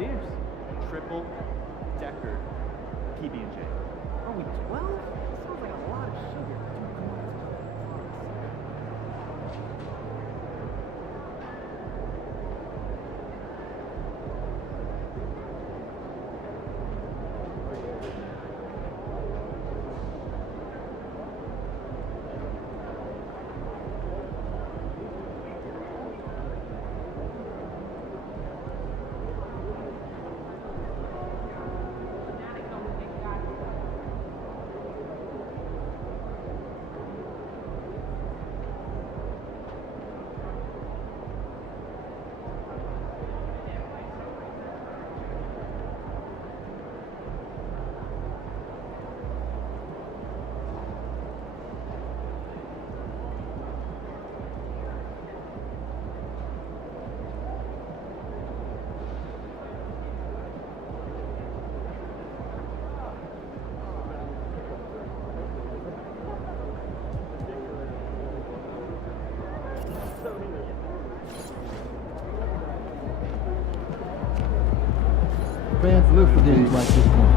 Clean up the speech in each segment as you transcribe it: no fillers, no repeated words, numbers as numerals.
Leaves. Triple decker PB&J. Are we 12? That sounds like a lot of sugar. Dude, come on. Fans live for days like this one.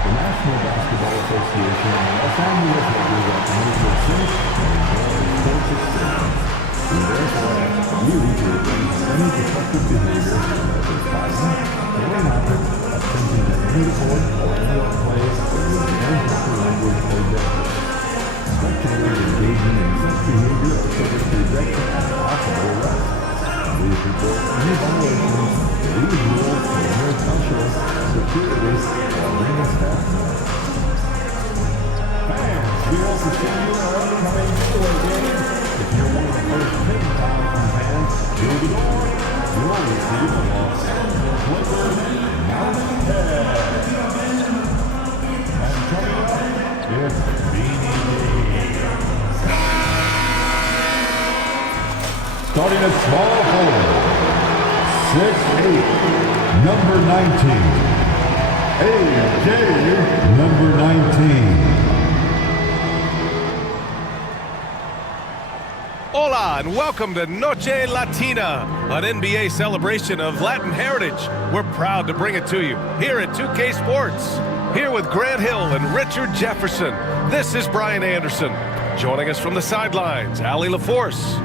The National Basketball Association and Los Angeles Lakers are committed to safe and enjoying sports experience. We therefore ask you to refrain from any destructive behavior, such as fighting, throwing objects, attempting to enter the court, or interrupt play, or using improper language or gestures. Spectators engaging in such behavior are subject to ejection and possible arrest. Please report any violations to these rules to the nearest specialist, security, or arena staff. Fans, we want to see you in our upcoming giveaway game. If you're one of the first 10,000 fans through the door, you'll receive a Los Angeles Lakers mountain head. And coming up, it's Beanie Day. Starting at small forward, 6'8", number 19, AJ, number 19. Hola and welcome to Noche Latina, an NBA celebration of Latin heritage. We're proud to bring it to you here at 2K Sports. Here with Grant Hill and Richard Jefferson, this is Brian Anderson. Joining us from the sidelines, Ali LaForce.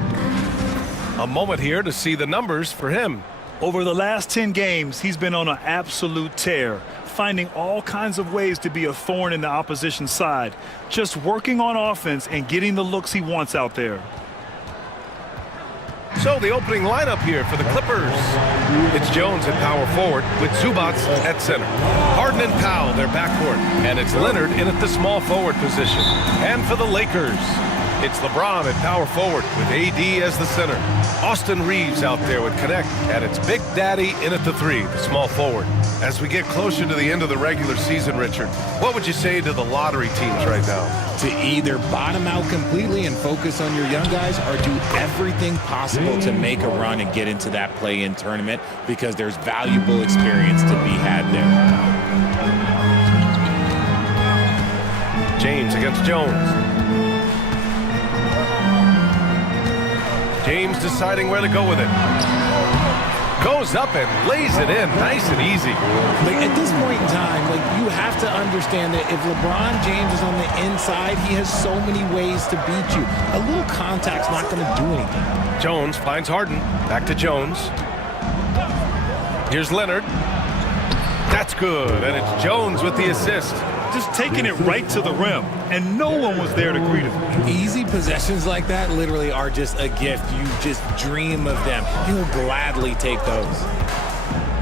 A moment here to see the numbers for him. Over the last 10 games, he's been on an absolute tear, finding all kinds of ways to be a thorn in the opposition's side, just working on offense and getting the looks he wants out there. So the opening lineup here for the Clippers. It's Jones at power forward with Zubac at center. Harden and Powell, their backcourt. And it's Leonard in at the small forward position. And for the Lakers, it's LeBron at power forward with AD as the center. Austin Reeves out there with Connect, and it's Big Daddy in at the 3, the small forward. As we get closer to the end of the regular season, Richard, what would you say to the lottery teams right now? To either bottom out completely and focus on your young guys, or do everything possible to make a run and get into that play-in tournament, because there's valuable experience to be had there. James against Jones. James deciding where to go with it. Goes up and lays it in nice and easy. At this point in time, you have to understand that if LeBron James is on the inside, he has so many ways to beat you. A little contact's not going to do anything. Jones finds Harden. Back to Jones. Here's Leonard. That's good, and it's Jones with the assist. Just taking it right to the rim, and no one was there to greet him. Easy possessions like that literally are just a gift. You just dream of them. He'll gladly take those.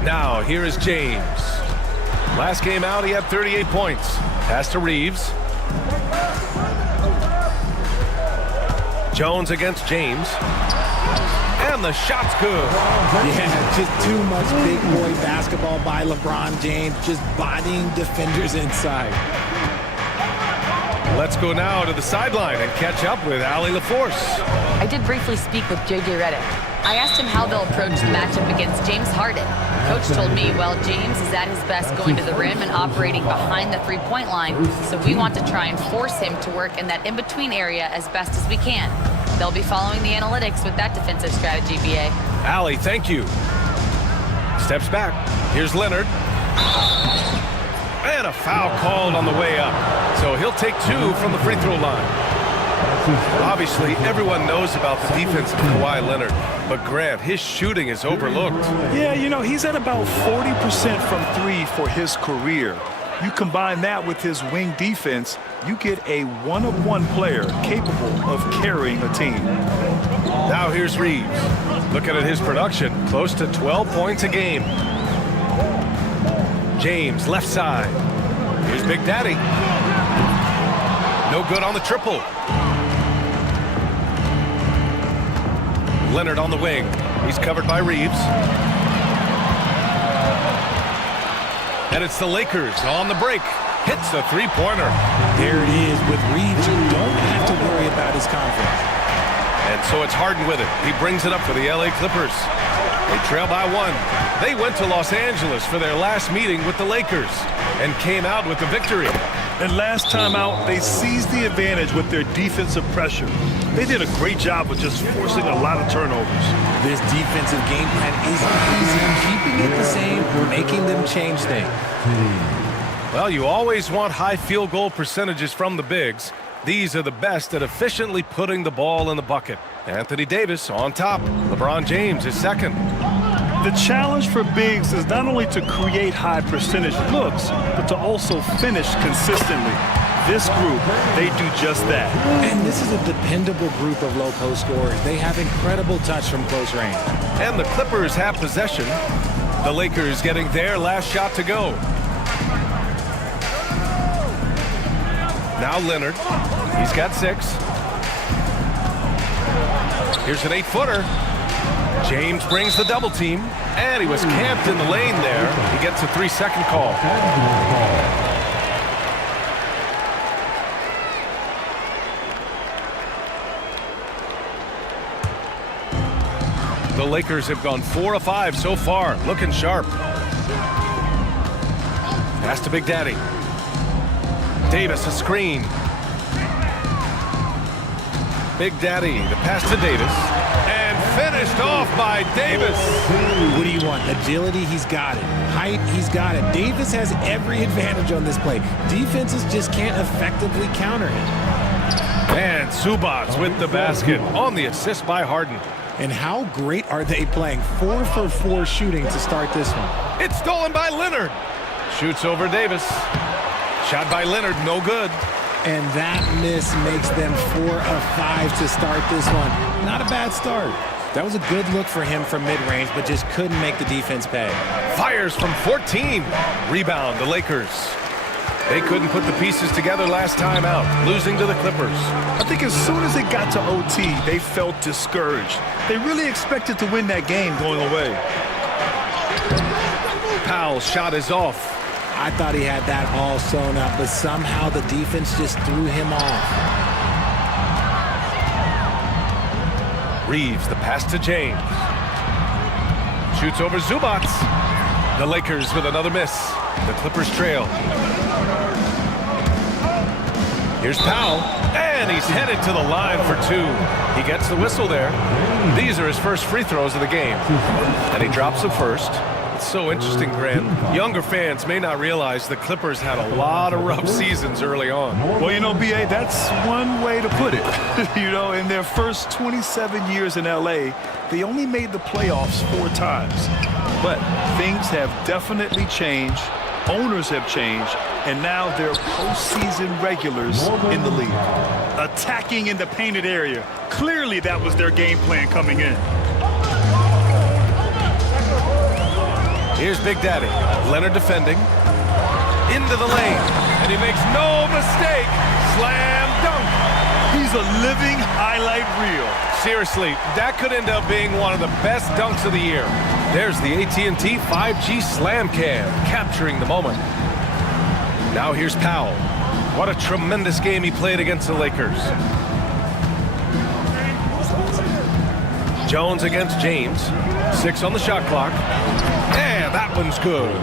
Now, here is James. Last game out, he had 38 points. Pass to Reeves. Jones against James. And the shot's good. Yeah, just too much big boy basketball by LeBron James, just bodying defenders inside. Let's go now to the sideline and catch up with Allie LaForce. I did briefly speak with J.J. Redick. I asked him how they'll approach the matchup against James Harden. Coach told me, well, James is at his best going to the rim and operating behind the three-point line, so we want to try and force him to work in that in-between area as best as we can. They'll be following the analytics with that defensive strategy, B.A. Allie, thank you. Steps back. Here's Leonard. And a foul called on the way up. So he'll take 2 from the free throw line. Obviously, everyone knows about the defense of Kawhi Leonard, but Grant, his shooting is overlooked. Yeah, you know, he's at about 40% from 3 for his career. You combine that with his wing defense, you get a one-of-one player capable of carrying a team. Now here's Reeves. Looking at his production, close to 12 points a game. James, left side. Here's Big Daddy. No good on the triple. Leonard on the wing. He's covered by Reeves. And it's the Lakers on the break. Hits the three-pointer. There it is. With Reeves, you don't have to worry about his confidence. And so it's Harden with it. He brings it up for the LA Clippers. They trail by 1. They went to Los Angeles for their last meeting with the Lakers and came out with the victory. And last time out, they seized the advantage with their defensive pressure. They did a great job of just forcing a lot of turnovers. This defensive game plan is easy, keeping it the same, making them change things. Well, you always want high field goal percentages from the bigs. These are the best at efficiently putting the ball in the bucket. Anthony Davis on top. LeBron James is second. The challenge for bigs is not only to create high percentage looks, but to also finish consistently. This group, they do just that. And this is a dependable group of low post scorers. They have incredible touch from close range. And the Clippers have possession. The Lakers getting their last shot to go. Now Leonard. He's got 6. Here's an 8-footer. James brings the double team, and he was camped in the lane there. He gets a 3-second call. The Lakers have gone 4 of 5 so far, looking sharp. Pass to Big Daddy. Davis, a screen. Big Daddy, the pass to Davis. And finished off by Davis. What do you want? Agility, he's got it. Height, he's got it. Davis has every advantage on this play. Defenses just can't effectively counter it. And Zubac with the basket on the assist by Harden. And how great are they playing? 4 for 4 shooting to start this one. It's stolen by Leonard. Shoots over Davis. Shot by Leonard, no good. And that miss makes them 4 of 5 to start this one. Not a bad start. That was a good look for him from mid-range, but just couldn't make the defense pay. Fires from 14. Rebound, the Lakers. They couldn't put the pieces together last time out, losing to the Clippers. I think as soon as it got to OT, they felt discouraged. They really expected to win that game going away. Powell's shot is off. I thought he had that all sewn up, but somehow the defense just threw him off. Reeves, the pass to James. Shoots over Zubac. The Lakers with another miss. The Clippers trail. Here's Powell, and he's headed to the line for 2. He gets the whistle there. These are his first free throws of the game. And he drops them first. It's so interesting, Grant. Younger fans may not realize the Clippers had a lot of rough seasons early on. Well, you know, B.A., that's one way to put it. You know, in their first 27 years in L.A., they only made the playoffs 4 times. But things have definitely changed. Owners have changed. And now they're postseason regulars in the league. Attacking in the painted area. Clearly, that was their game plan coming in. Here's Big Daddy. Leonard defending. Into the lane. And he makes no mistake. Slam dunk. He's a living highlight reel. Seriously, that could end up being one of the best dunks of the year. There's the AT&T 5G Slam Cam, capturing the moment. Now here's Powell. What a tremendous game he played against the Lakers. Jones against James. 6 on the shot clock. And that one's good.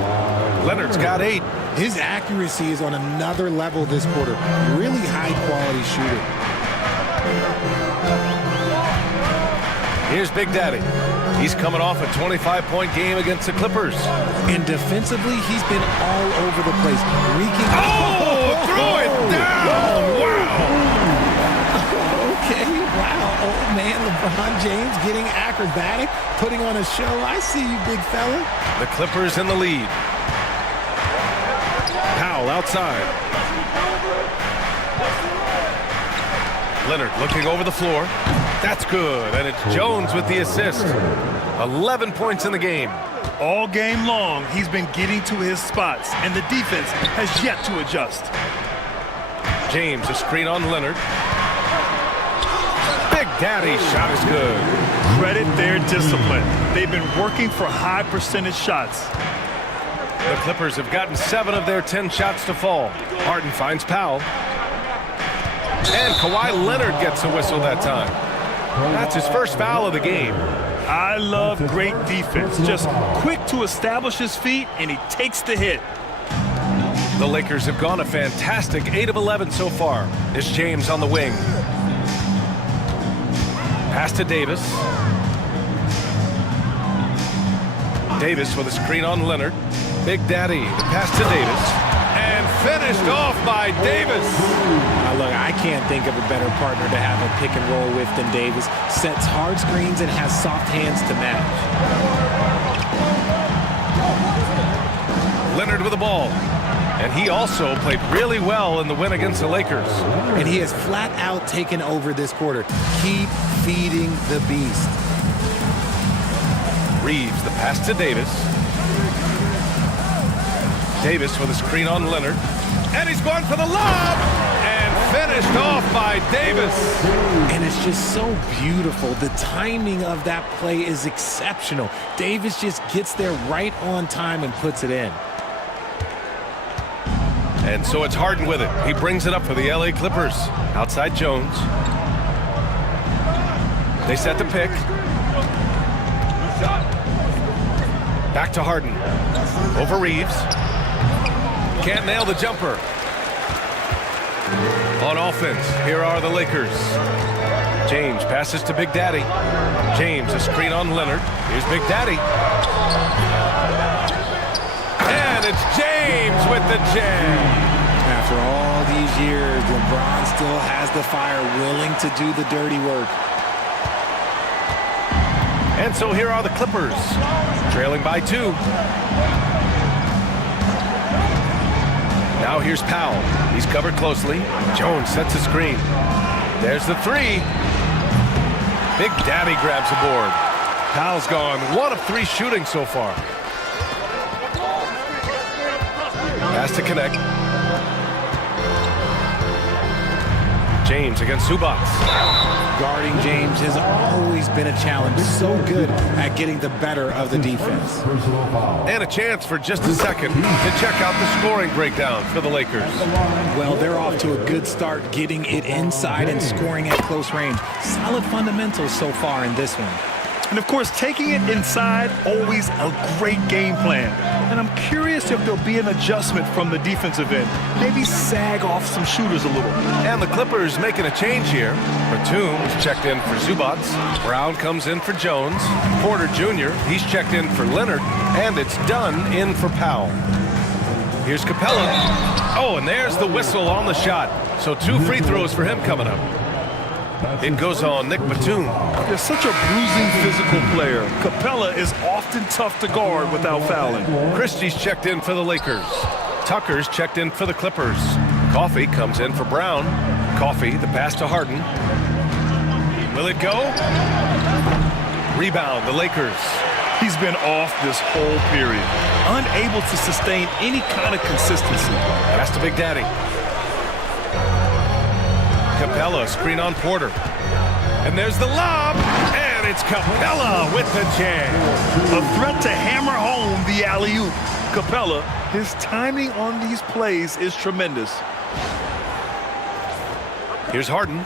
Leonard's got 8. His accuracy is on another level this quarter. Really high-quality shooter. Here's Big Daddy. He's coming off a 25-point game against the Clippers. And defensively, he's been all over the place. Threw it down! Wow! Okay, wow. Oh, man, LeBron James getting acrobatic, putting on a show. I see you, big fella. The Clippers in the lead. Powell outside. Leonard looking over the floor. That's good, and it's Jones with the assist. 11 points in the game. All game long, he's been getting to his spots, and the defense has yet to adjust. James, a screen on Leonard. Big Daddy's shot is good. Credit their discipline. They've been working for high percentage shots. The Clippers have gotten 7 of their 10 shots to fall. Harden finds Powell. And Kawhi Leonard gets a whistle that time. That's his first foul of the game. I love great defense. Just quick to establish his feet, and he takes the hit. The Lakers have gone a fantastic 8 of 11 so far. It's James on the wing. Pass to Davis. Davis with a screen on Leonard. Big Daddy, the pass to Davis. And finished off by Davis. Look, I can't think of a better partner to have a pick and roll with than Davis. Sets hard screens and has soft hands to match. Leonard with the ball. And he also played really well in the win against the Lakers. And he has flat out taken over this quarter. Keep feeding the beast. Reeves, the pass to Davis. Davis with a screen on Leonard. And he's going for the lob! And finished off by Davis. And it's just so beautiful. The timing of that play is exceptional. Davis just gets there right on time and puts it in. And so it's Harden with it. He brings it up for the LA Clippers. Outside Jones. They set the pick. Back to Harden. Over Reeves. Can't nail the jumper. On offense, here are the Lakers. James passes to Big Daddy. James, a screen on Leonard. Here's Big Daddy. And it's James with the jam. After all these years, LeBron still has the fire, willing to do the dirty work. And so here are the Clippers, trailing by 2. Now here's Powell. He's covered closely. Jones sets a screen. There's the 3. Big Daddy grabs the board. Powell's gone 1 of 3 shooting so far. Has to connect. James against Zubac. Guarding James has always been a challenge. So good at getting the better of the defense. And a chance for just a second to check out the scoring breakdown for the Lakers. Well, they're off to a good start getting it inside and scoring at close range. Solid fundamentals so far in this one. And of course, taking it inside, always a great game plan. And I'm curious if there'll be an adjustment from the defensive end. Maybe sag off some shooters a little. And the Clippers making a change here. Batum's checked in for Zubac. Brown comes in for Jones. Porter Jr., he's checked in for Leonard. And it's Dunn in for Powell. Here's Capella. Oh, and there's the whistle on the shot. So 2 free throws for him coming up. It goes on Nick Batum. They're such a bruising physical player. Capella is often tough to guard without fouling. Christie's checked in for the Lakers. Tucker's checked in for the Clippers. Coffee comes in for Brown. Coffee, the pass to Harden. Will it go? Rebound, the Lakers. He's been off this whole period, unable to sustain any kind of consistency. Pass to Big Daddy. Capella, screen on Porter. And there's the lob, and it's Capella with the jam. A threat to hammer home the alley-oop. Capella, his timing on these plays is tremendous. Here's Harden,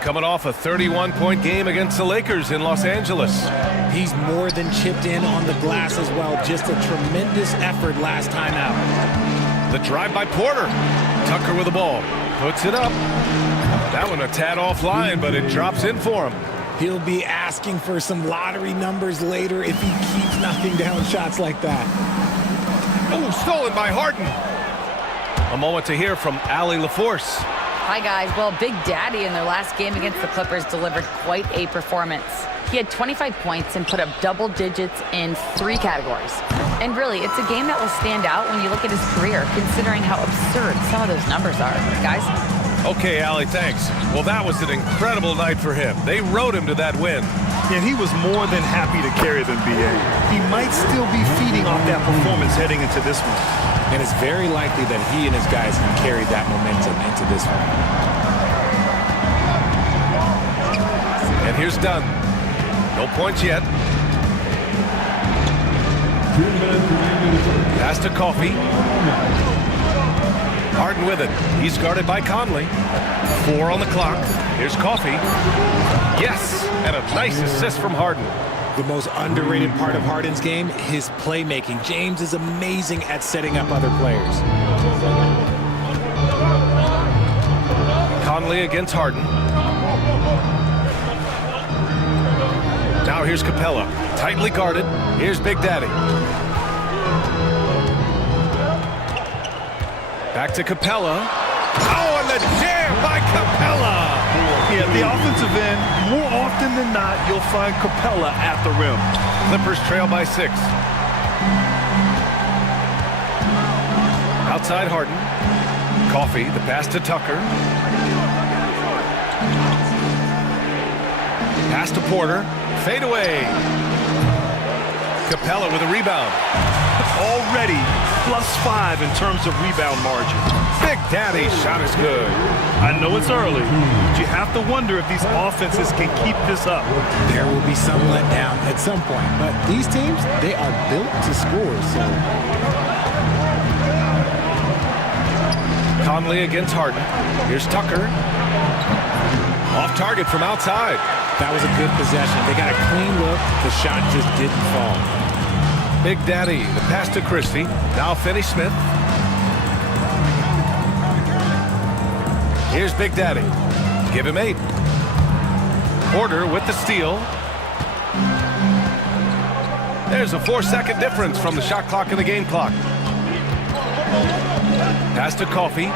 coming off a 31-point game against the Lakers in Los Angeles. He's more than chipped in on the glass as well. Just a tremendous effort last time out. The drive by Porter. Tucker with the ball. Puts it up. That one a tad offline, but it drops in for him. He'll be asking for some lottery numbers later if he keeps knocking down shots like that. Oh, stolen by Harden. A moment to hear from Allie LaForce. Hi, guys. Well, Big Daddy in their last game against the Clippers delivered quite a performance. He had 25 points and put up double digits in 3 categories. And really, it's a game that will stand out when you look at his career, considering how absurd some of those numbers are. Guys? Okay, Allie, thanks. Well, that was an incredible night for him. They rode him to that win. And he was more than happy to carry them, B.A. He might still be feeding off that performance heading into this one. And it's very likely that he and his guys can carry that momentum into this one. And here's Dunn. No points yet. Pass to Coffey. Harden with it. He's guarded by Conley. 4 on the clock. Here's Coffey. Yes! And a nice assist from Harden. The most underrated part of Harden's game, his playmaking. James is amazing at setting up other players. Conley against Harden. Now here's Capella. Tightly guarded. Here's Big Daddy. Back to Capella. Oh, and the jam by Capella! Yeah, the offensive end, more often than not, you'll find Capella at the rim. Clippers trail by 6. Outside Harden. Coffey, the pass to Tucker. Pass to Porter. Fade away. Capella with a rebound. Already +5 in terms of rebound margin. Big Daddy's shot is good. I know it's early, but you have to wonder if these offenses can keep this up. There will be some letdown at some point, but these teams, they are built to score, so. Conley against Harden. Here's Tucker. Off target from outside. That was a good possession. They got a clean look. The shot just didn't fall. Big Daddy, the pass to Christie. Now Finney-Smith. Here's Big Daddy. Give him 8. Porter with the steal. There's a 4-second difference from the shot clock and the game clock. Pass to Coffey.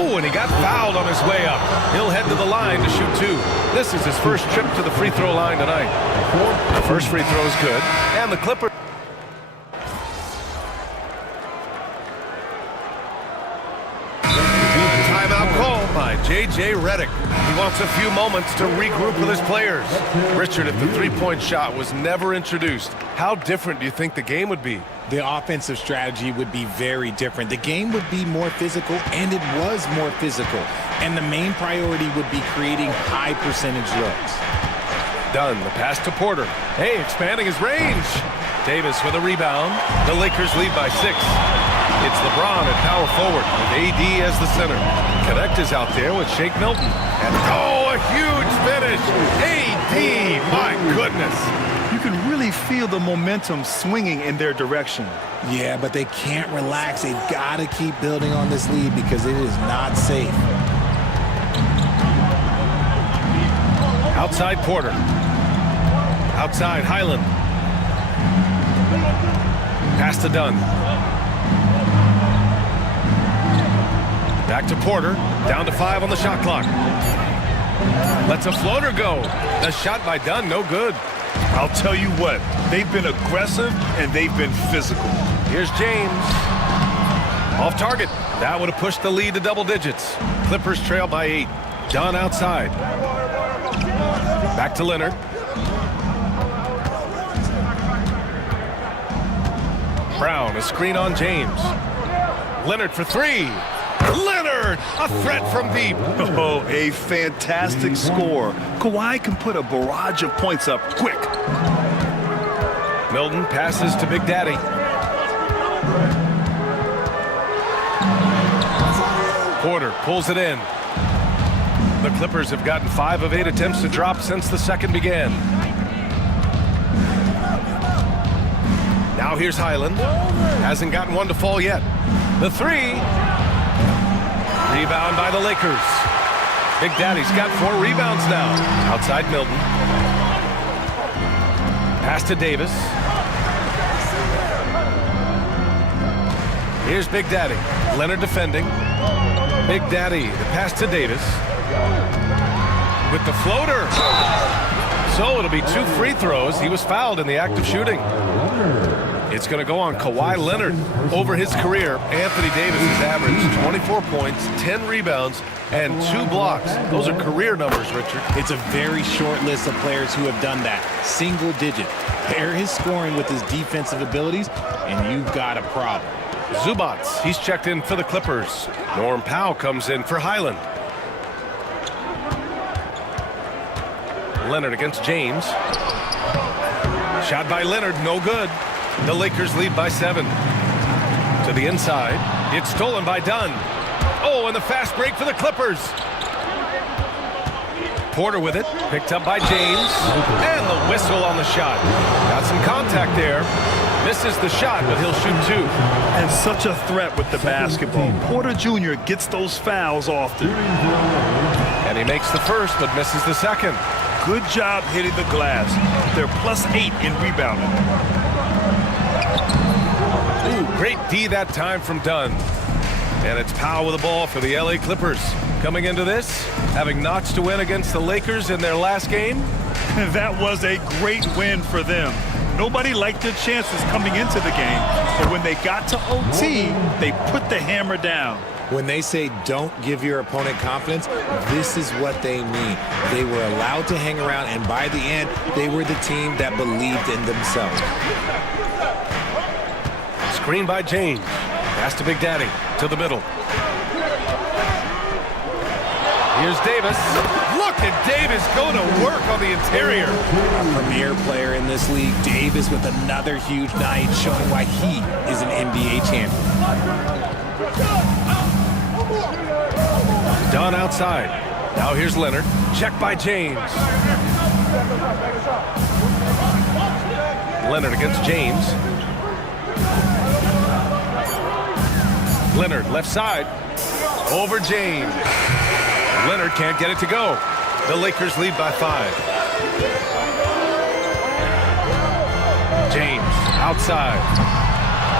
Oh, and he got fouled on his way up. He'll head to the line to shoot 2. This is his first trip to the free throw line tonight. The first free throw is good, and the Clippers. Timeout called by J.J. Redick. He wants a few moments to regroup with his players. Richard, if the three-point shot was never introduced, how different do you think the game would be? The offensive strategy would be very different. The game would be more physical, and it was more physical. And the main priority would be creating high percentage looks. Dunn, the pass to Porter. Hey, expanding his range. Davis with a rebound. The Lakers lead by 6. It's LeBron at power forward with AD as the center. Connect is out there with Shake Milton. And oh, a huge finish. AD, my goodness. You can really feel the momentum swinging in their direction. Yeah, but they can't relax. They've got to keep building on this lead because it is not safe. Outside Porter. Outside Highland. Pass to Dunn. Back to Porter. Down to 5 on the shot clock. Lets a floater go. The shot by Dunn, no good. I'll tell you what, they've been aggressive and they've been physical. Here's James. Off target. That would have pushed the lead to double digits. Clippers trail by 8. Dunn outside. Back to Leonard. Brown, a screen on James. Leonard for 3. Leonard! Leonard, a threat from deep. Oh, a fantastic score. Kawhi can put a barrage of points up quick. Milton passes to Big Daddy. Porter pulls it in. The Clippers have gotten 5 of 8 attempts to drop since the second began. Now here's Highland. Hasn't gotten one to fall yet. The three. Rebound by the Lakers. Big Daddy's got 4 rebounds now. Outside Milton. Pass to Davis. Here's Big Daddy. Leonard defending. Big Daddy, the pass to Davis. With the floater. So it'll be 2 free throws. He was fouled in the act of shooting. It's going to go on Kawhi Leonard. Over his career, Anthony Davis has averaged 24 points, 10 rebounds, and 2 blocks. Those are career numbers, Richard. It's a very short list of players who have done that. Single digit. Pair his scoring with his defensive abilities, and you've got a problem. Zubac, he's checked in for the Clippers. Norm Powell comes in for Highland. Leonard against James. Shot by Leonard, no good. The Lakers lead by 7. To the inside. It's stolen by Dunn. Oh, and the fast break for the Clippers. Porter with it. Picked up by James. And the whistle on the shot. Got some contact there. Misses the shot, but he'll shoot 2. And such a threat with the basketball. Porter Jr. gets those fouls often. And he makes the first, but misses the second. Good job hitting the glass. They're +8 in rebounding. Ooh, great D that time from Dunn. And it's Powell with the ball for the LA Clippers. Coming into this, having notched to win against the Lakers in their last game. That was a great win for them. Nobody liked their chances coming into the game, but when they got to OT, they put the hammer down. When they say don't give your opponent confidence, this is what they mean. They were allowed to hang around, and by the end, they were the team that believed in themselves. Screen by James. Pass to Big Daddy. To the middle. Here's Davis. Look at Davis go to work on the interior. A premier player in this league, Davis with another huge night, showing why he is an NBA champion. Dunn outside. Now here's Leonard. Check by James. Leonard against James. Leonard left side. Over James. Leonard can't get it to go. The Lakers lead by 5. James outside.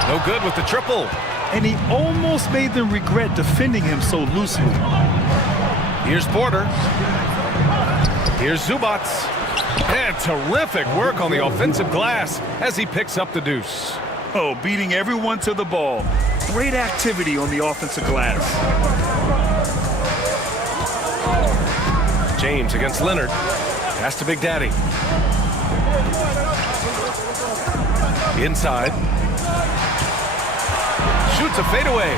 No good with the triple. And he almost made them regret defending him so loosely. Here's Porter. Here's Zubac. And terrific work on the offensive glass as he picks up the deuce. Oh, beating everyone to the ball. Great activity on the offensive glass. James against Leonard. Pass to Big Daddy. Inside. Shoots a fadeaway.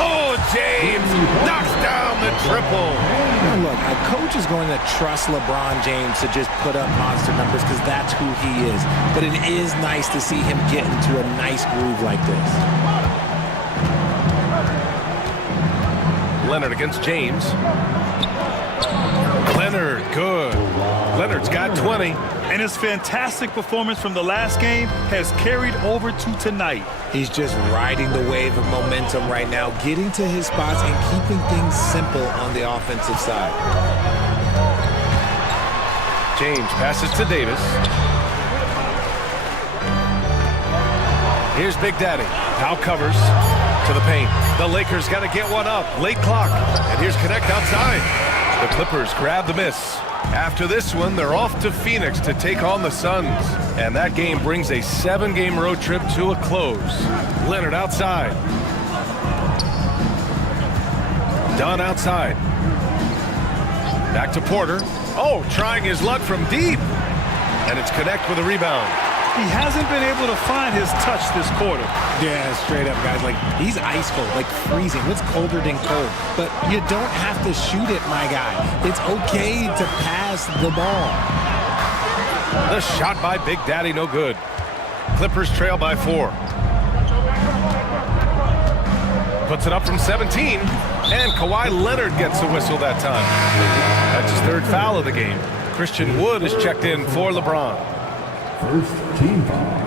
Oh, James knocks down the triple. Now look, a coach is going to trust LeBron James to just put up monster numbers because that's who he is. But it is nice to see him get into a nice groove like this. Leonard against James. Leonard, good. Leonard's got 20. And his fantastic performance from the last game has carried over to tonight. He's just riding the wave of momentum right now, getting to his spots and keeping things simple on the offensive side. James passes to Davis. Here's Big Daddy. Powell covers to the paint. The Lakers got to get one up. Late clock. And here's Connect outside. The Clippers grab the miss. After this one, they're off to Phoenix to take on the Suns. And that game brings a 7-game road trip to a close. Leonard outside. Dunn outside. Back to Porter. Oh, trying his luck from deep. And it's Connect with a rebound. He hasn't been able to find his touch this quarter. Yeah, straight up, guys. Like, he's ice cold, like freezing. What's colder than cold? But you don't have to shoot it, my guy. It's okay to pass the ball. The shot by Big Daddy, no good. Clippers trail by 4. Puts it up from 17, and Kawhi Leonard gets a whistle that time. That's his 3rd foul of the game. Christian Wood is checked in for LeBron. First team foul.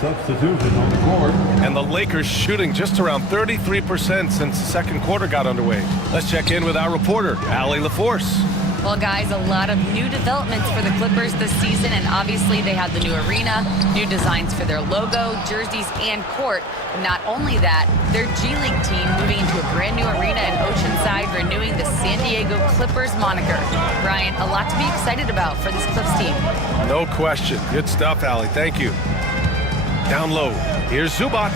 Substitution on the court. And the Lakers shooting just around 33% since the second quarter got underway. Let's check in with our reporter, Allie LaForce. Well, guys, a lot of new developments for the Clippers this season, and obviously they have the new arena, new designs for their logo, jerseys, and court. But not only that, their G League team moving into a brand new arena in Oceanside, renewing the San Diego Clippers moniker. Brian, a lot to be excited about for this Clips team. No question. Good stuff, Allie. Thank you. Down low. Here's Zubac.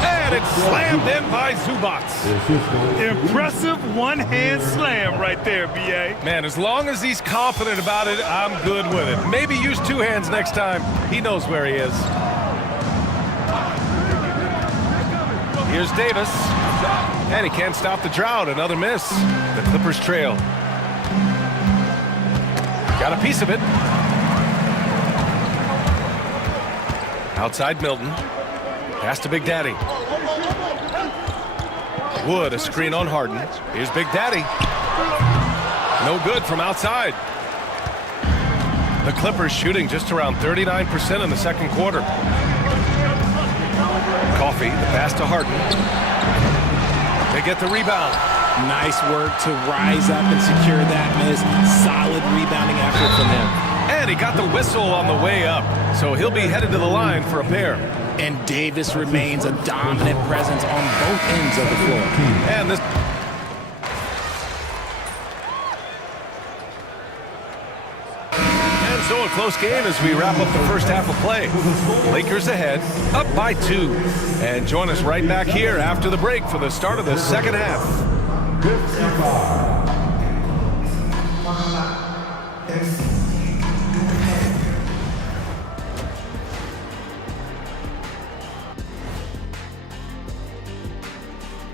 And it's slammed in by Zubac. Impressive one-hand slam right there, B.A. Man, as long as he's confident about it, I'm good with it. Maybe use 2 hands next time. He knows where he is. Here's Davis. And he can't stop the drought. Another miss. The Clippers trail. Got a piece of it. Outside Milton. Pass to Big Daddy. Wood, a screen on Harden. Here's Big Daddy. No good from outside. The Clippers shooting just around 39% in the second quarter. Coffee, the pass to Harden. They get the rebound. Nice work to rise up and secure that miss. Solid rebounding effort from him. And he got the whistle on the way up, so he'll be headed to the line for a pair. And Davis remains a dominant presence on both ends of the floor. And this... And so a close game as we wrap up the first half of play. Lakers ahead, up by 2. And join us right back here after the break for the start of the second half.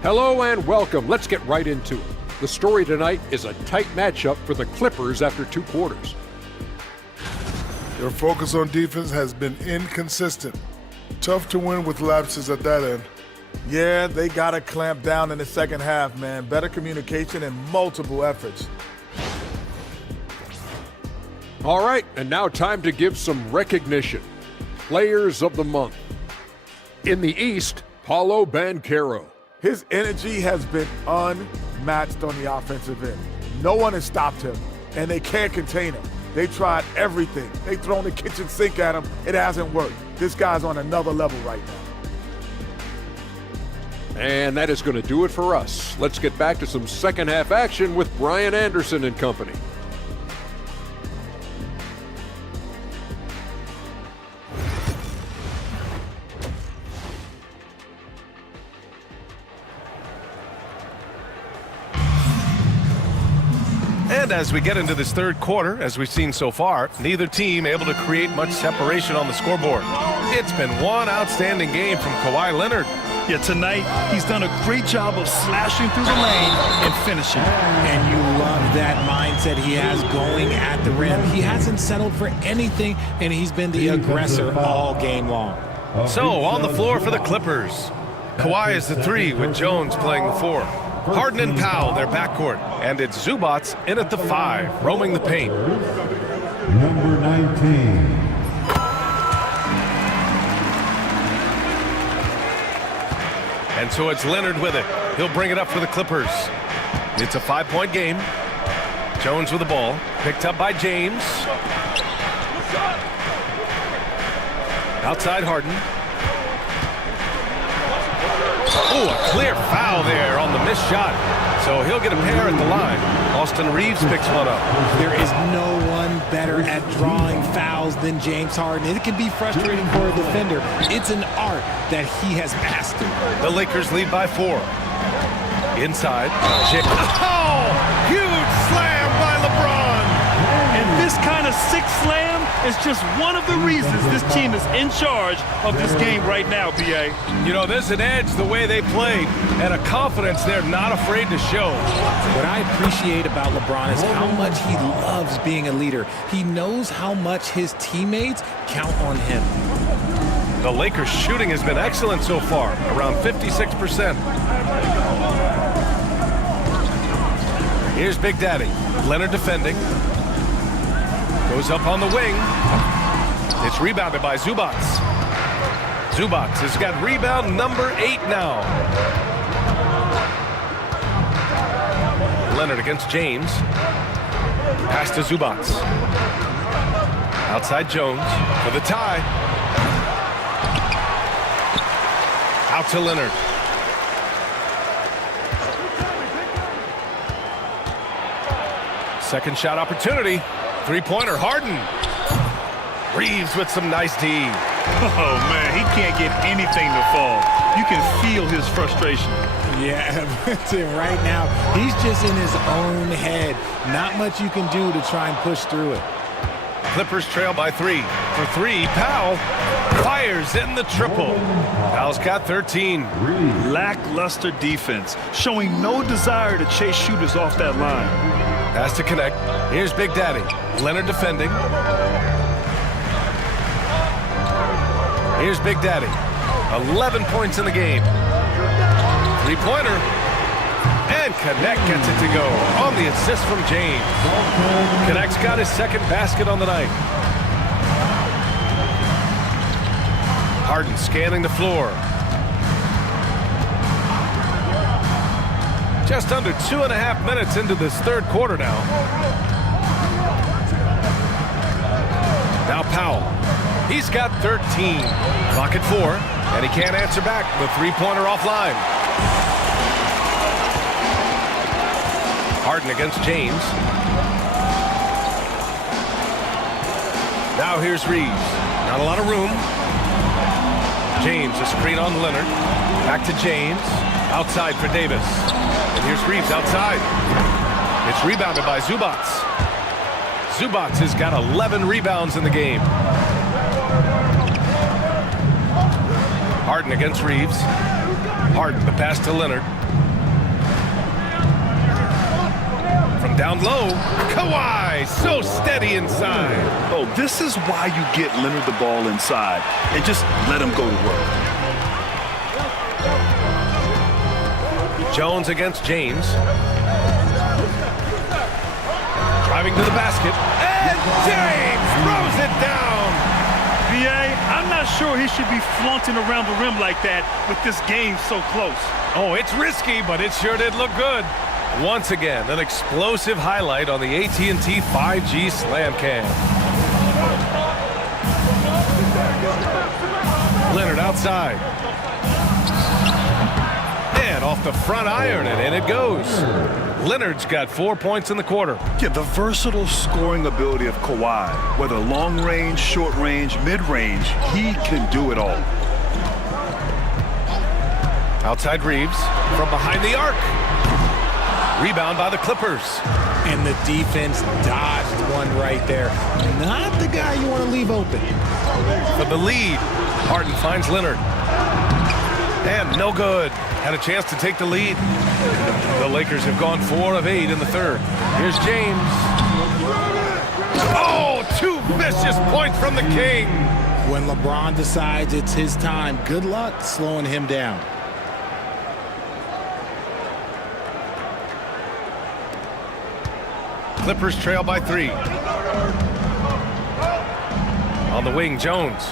Hello and welcome. Let's get right into it. The story tonight is a tight matchup for the Clippers after 2 quarters. Their focus on defense has been inconsistent. Tough to win with lapses at that end. Yeah, they got to clamp down in the second half, man. Better communication and multiple efforts. All right, and now time to give some recognition. Players of the Month. In the East, Paolo Banchero. His energy has been unmatched on the offensive end. No one has stopped him, and they can't contain him. They tried everything. They thrown the kitchen sink at him. It hasn't worked. This guy's on another level right now. And that is going to do it for us. Let's get back to some second half action with Brian Anderson and company. And as we get into this third quarter, as we've seen so far, neither team able to create much separation on the scoreboard. It's been one outstanding game from Kawhi Leonard. Yeah, tonight he's done a great job of slashing through the lane and finishing. And you love that mindset he has going at the rim. He hasn't settled for anything, and he's been the aggressor all game long. So, on the floor for the Clippers. Kawhi is the 3 with Jones playing the 4. Harden and Powell, their backcourt. And it's Zubac in at the 5, roaming the paint. Number 19. And so it's Leonard with it. He'll bring it up for the Clippers. It's a 5-point game. Jones with the ball. Picked up by James. Outside Harden. Oh, a clear foul there on the missed shot. So he'll get a pair at the line. Austin Reeves picks one up. There is no one better at drawing fouls than James Harden. It can be frustrating for a defender. It's an art that he has mastered. The Lakers lead by 4. Inside. Oh! Huge slam by LeBron! And this kind of sick slam is just one of the reasons this team is in charge of this game right now, B.A. You know, there's an edge the way they played and a confidence they're not afraid to show. What I appreciate about LeBron is how much he loves being a leader. He knows how much his teammates count on him. The Lakers' shooting has been excellent so far, around 56%. Here's Big Daddy. Leonard defending. Goes up on the wing. It's rebounded by Zubac. Zubac has got rebound number 8 now. Leonard against James. Pass to Zubac. Outside Jones for the tie. Out to Leonard. Second shot opportunity. Three-pointer, Harden. Reeves with some nice D. Oh, man, he can't get anything to fall. You can feel his frustration. Yeah, right now, he's just in his own head. Not much you can do to try and push through it. Clippers trail by 3. For 3, Powell fires in the triple. Powell's got 13. Lackluster defense, showing no desire to chase shooters off that line. Has to connect. Here's Big Daddy. Leonard defending. Here's Big Daddy. 11 points in the game. Three-pointer. And Connect gets it to go on the assist from James. Connect's got his second basket on the night. Harden scanning the floor. Just under 2.5 minutes into this third quarter now. Now Powell. He's got 13. Clock at 4, and he can't answer back. The three-pointer offline. Harden against James. Now here's Reeves. Not a lot of room. James, a screen on Leonard. Back to James. Outside for Davis. And here's Reeves outside. It's rebounded by Zubac. Zubac has got 11 rebounds in the game. Harden against Reeves. Harden, the pass to Leonard. From down low, Kawhi, so steady inside. Oh, this is why you get Leonard the ball inside and just let him go to work. Jones against James. Driving to the basket. And James throws it down. B.A., I'm not sure he should be flaunting around the rim like that with this game so close. Oh, it's risky, but it sure did look good. Once again, an explosive highlight on the AT&T 5G Slam Cam. Leonard outside. And off the front iron, and in it goes. Leonard's got 4 points in the quarter. Yeah, the versatile scoring ability of Kawhi, whether long range, short range, mid range, he can do it all. Outside Reeves from behind the arc. Rebound by the Clippers. And the defense dodged one right there. Not the guy you want to leave open. For the lead, Harden finds Leonard. And no good. Had a chance to take the lead. The Lakers have gone 4 of 8 in the third. Here's James. Oh, 2 vicious points from the King. When LeBron decides it's his time, good luck slowing him down. Clippers trail by 3. On the wing, Jones.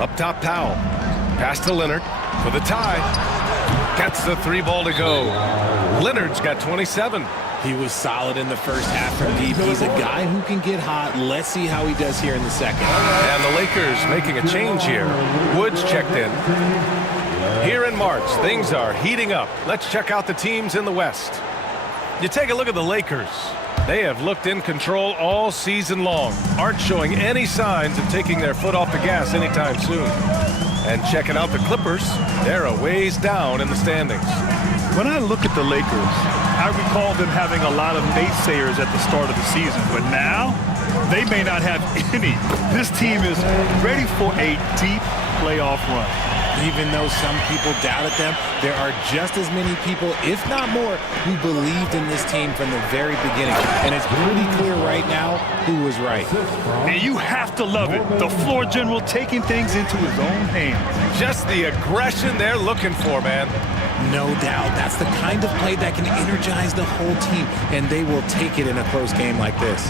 Up top, Powell. Pass to Leonard for the tie. Gets the 3 ball to go. Leonard's got 27. He was solid in the first half from deep. He's a guy who can get hot. Let's see how he does here in the second. And the Lakers making a change here. Woods checked in. Here in March, things are heating up. Let's check out the teams in the West. You take a look at the Lakers. They have looked in control all season long. Aren't showing any signs of taking their foot off the gas anytime soon. And checking out the Clippers, they're a ways down in the standings. When I look at the Lakers, I recall them having a lot of naysayers at the start of the season, but now they may not have any. This team is ready for a deep playoff run. Even though some people doubted them, there are just as many people, if not more, who believed in this team from the very beginning. And it's pretty clear right now who was right. And you have to love it. The floor general taking things into his own hands. Just the aggression they're looking for, man. No doubt. That's the kind of play that can energize the whole team, and they will take it in a close game like this.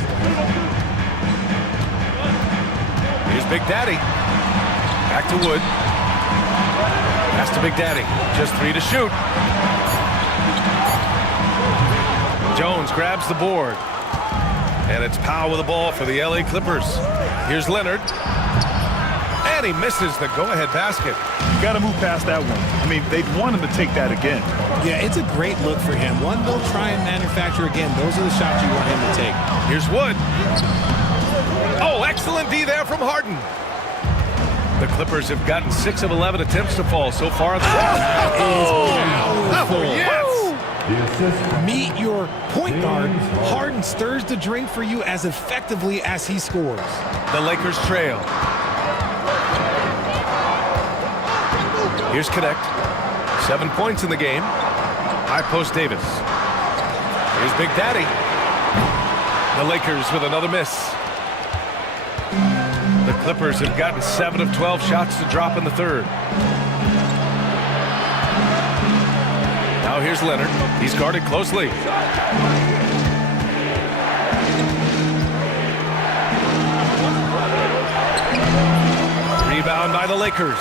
Here's Big Daddy. Back to Wood. Pass to Big Daddy. Just 3 to shoot. Jones grabs the board. And it's Powell with the ball for the LA Clippers. Here's Leonard. And he misses the go-ahead basket. You got to move past that one. I mean, they'd want him to take that again. Yeah, it's a great look for him. One they'll try and manufacture again. Those are the shots you want him to take. Here's Wood. Oh, excellent D there from Harden. The Clippers have gotten 6 of 11 attempts to fall so far. Powerful. Yes. Meet your point guard. Harden stirs the drink for you as effectively as he scores. The Lakers trail. Here's Connect. 7 points in the game. High post Davis. Here's Big Daddy. The Lakers with another miss. The Clippers have gotten 7 of 12 shots to drop in the third. Now here's Leonard. He's guarded closely. Rebound by the Lakers.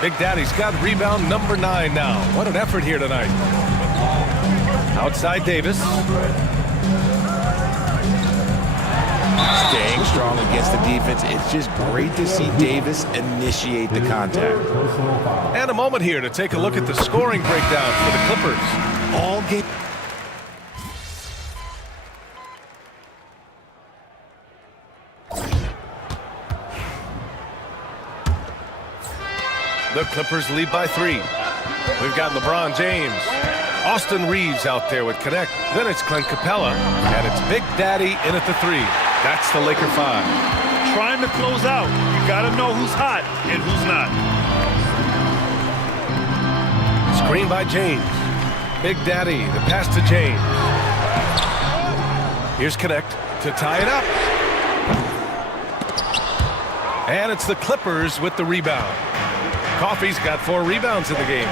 Big Daddy's got rebound number 9 now. What an effort here tonight. Outside Davis. Staying strong against the defense. It's just great to see Davis initiate the contact. And a moment here to take a look at the scoring breakdown for the Clippers. All game. The Clippers lead by 3. We've got LeBron James. Austin Reeves out there with Connect. Then it's Clint Capella. And it's Big Daddy in at the 3. That's the Laker 5. Trying to close out. You got to know who's hot and who's not. Screen by James. Big Daddy, the pass to James. Here's Connect to tie it up. And it's the Clippers with the rebound. Coffey's got 4 rebounds in the game.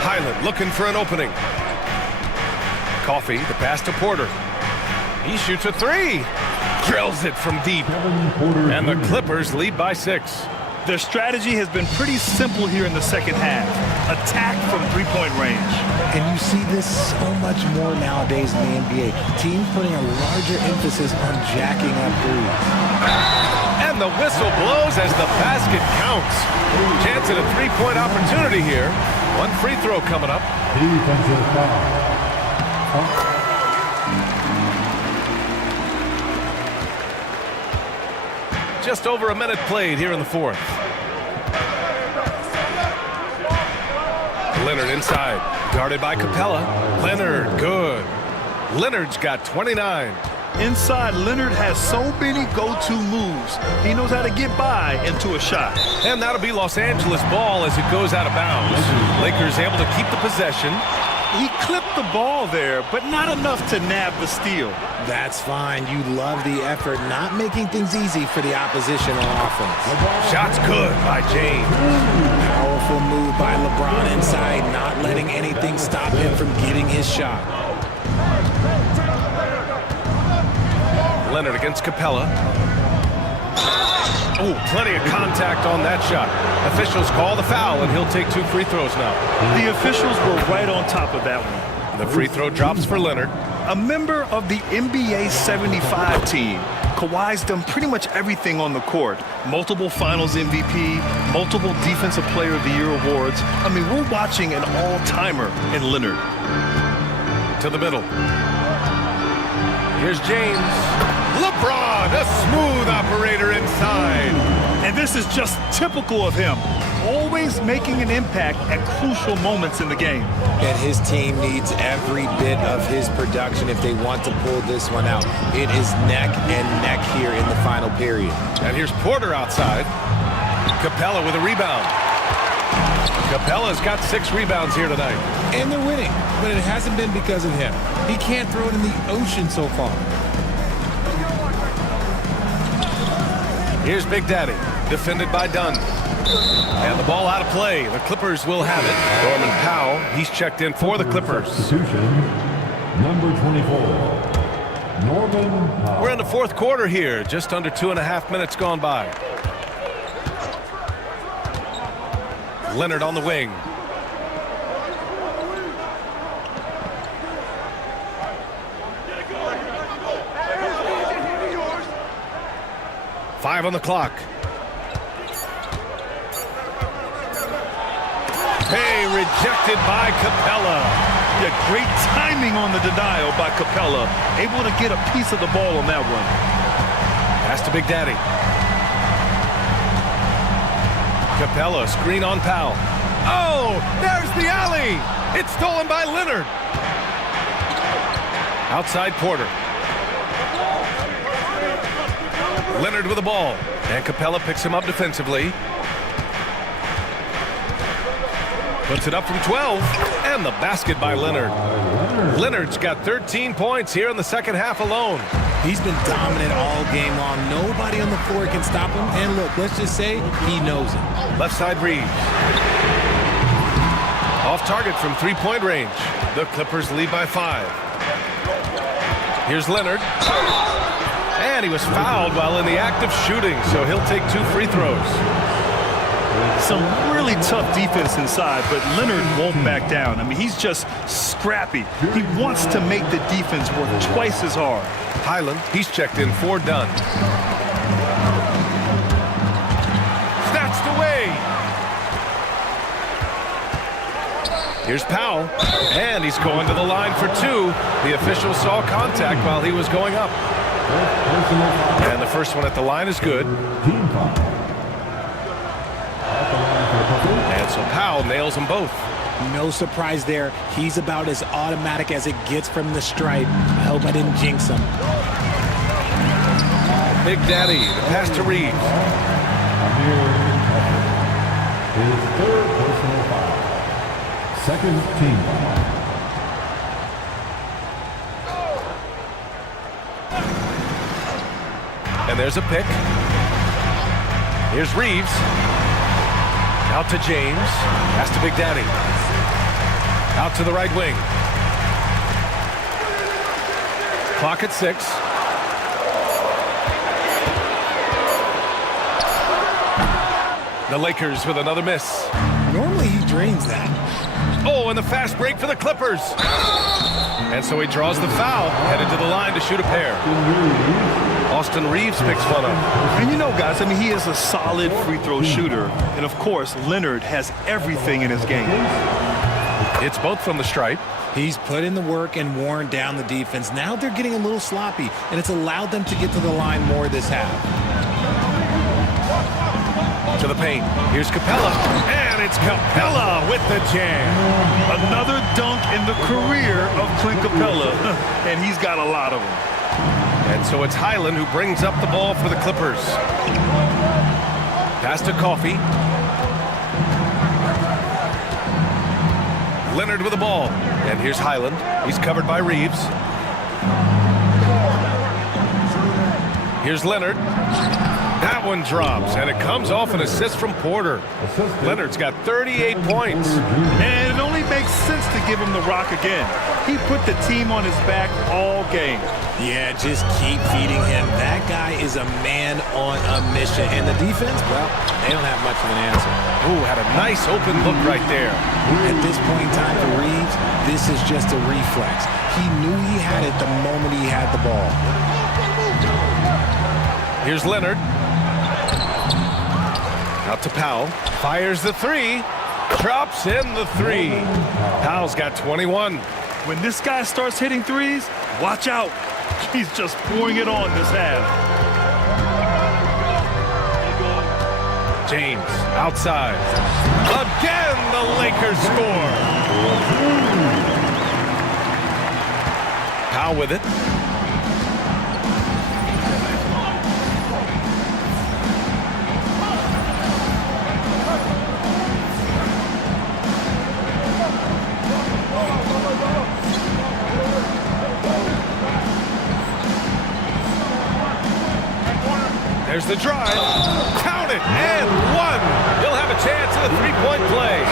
Highland looking for an opening. Coffey, the pass to Porter. He shoots a 3. Drills it from deep. And the Clippers lead by 6. Their strategy has been pretty simple here in the second half. Attack from three-point range. And you see this so much more nowadays in the NBA. Teams putting a larger emphasis on jacking up threes. And the whistle blows as the basket counts. Chance at a 3-point opportunity here. 1 free throw coming up. Defensive foul. Just over a minute played here in the 4th. Leonard inside. Guarded by Capella. Leonard, good. Leonard's got 29. Inside, Leonard has so many go-to moves. He knows how to get by into a shot. And that'll be Los Angeles ball as it goes out of bounds. Lakers able to keep the possession. He clipped the ball there, but not enough to nab the steal. That's fine. You love the effort, not making things easy for the opposition on offense. Shot's good by James. Powerful move by LeBron inside, not letting anything stop him from getting his shot. Leonard against Capella. Oh, plenty of contact on that shot. Officials call the foul, and he'll take 2 free throws now. The officials were right on top of that one. The free throw drops for Leonard. A member of the NBA 75 team, Kawhi's done pretty much everything on the court. Multiple Finals MVP, multiple Defensive Player of the Year awards. I mean, we're watching an all-timer in Leonard. To the middle. Here's James. LeBron, a smooth operator inside. And this This is just typical of him. Always making an impact at crucial moments in the game. And his team needs every bit of his production if they want to pull this one out. It is neck and neck here in the final period. And here's Porter outside. Capella with a rebound. Capella's got 6 rebounds here tonight. And they're winning, but it hasn't been because of him. He can't throw it in the ocean so far. Here's Big Daddy, defended by Dunn. And the ball out of play. The Clippers will have it. Norman Powell, he's checked in for the Clippers. Substitution, number 24, Norman Powell. We're in the 4th quarter here. Just under 2.5 minutes gone by. Leonard on the wing. Five on the clock. Hey, rejected by Capella. Yeah, great timing on the denial by Capella. Able to get a piece of the ball on that one. Pass to Big Daddy. Capella, screen on Powell. Oh, there's the alley. It's stolen by Leonard. Outside Porter. Leonard with the ball. And Capella picks him up defensively. Puts it up from 12. And the basket by Leonard. Leonard's got 13 points here in the second half alone. He's been dominant all game long. Nobody on the floor can stop him. And look, let's just say he knows it. Left side Reeves. Off target from 3-point range. The Clippers lead by 5. Here's Leonard. And he was fouled while in the act of shooting, so he'll take 2 free throws. Some really tough defense inside, but Leonard won't back down. I mean, he's just scrappy. He wants to make the defense work twice as hard. Highland, he's checked in for Dunn. Snatched away. Here's Powell, and he's going to the line for 2. The official saw contact while he was going up. And the first one at the line is good. And so Powell nails them both. No surprise there. He's about as automatic as it gets from the stripe. I hope I didn't jinx him. Big Daddy, the pass to Reeves. His 3rd personal foul. 2nd team foul. And there's a pick. Here's Reeves. Out to James. Pass to Big Daddy. Out to the right wing. Clock at 6. The Lakers with another miss. Normally he drains that. Oh, and the fast break for the Clippers. And so he draws the foul, headed to the line to shoot a pair. Austin Reeves picks one up. And you know, guys, I mean, he is a solid free throw shooter. And, of course, Leonard has everything in his game. It's both from the stripe. He's put in the work and worn down the defense. Now they're getting a little sloppy, and it's allowed them to get to the line more this half. To the paint. Here's Capella. And it's Capella with the jam. Another dunk in the career of Clint Capella. And he's got a lot of them. And so it's Highland who brings up the ball for the Clippers. Pass to Coffey. Leonard with the ball. And here's Highland. He's covered by Reeves. Here's Leonard. That one drops, and it comes off an assist from Porter. Leonard's got 38 points. And it only makes sense to give him the rock again. He put the team on his back all game. Yeah, just keep feeding him. That guy is a man on a mission. And the defense, well, they don't have much of an answer. Ooh, had a nice open look right there. At this point in time for Reeves, this is just a reflex. He knew he had it the moment he had the ball. Here's Leonard. Out to Powell. Fires the 3. Drops in the 3. Powell's got 21. When this guy starts hitting threes, watch out. He's just pouring it on this half. James outside. Again, the Lakers score. Powell with it. There's the drive. Count it, and one. He'll have a chance at a three-point play.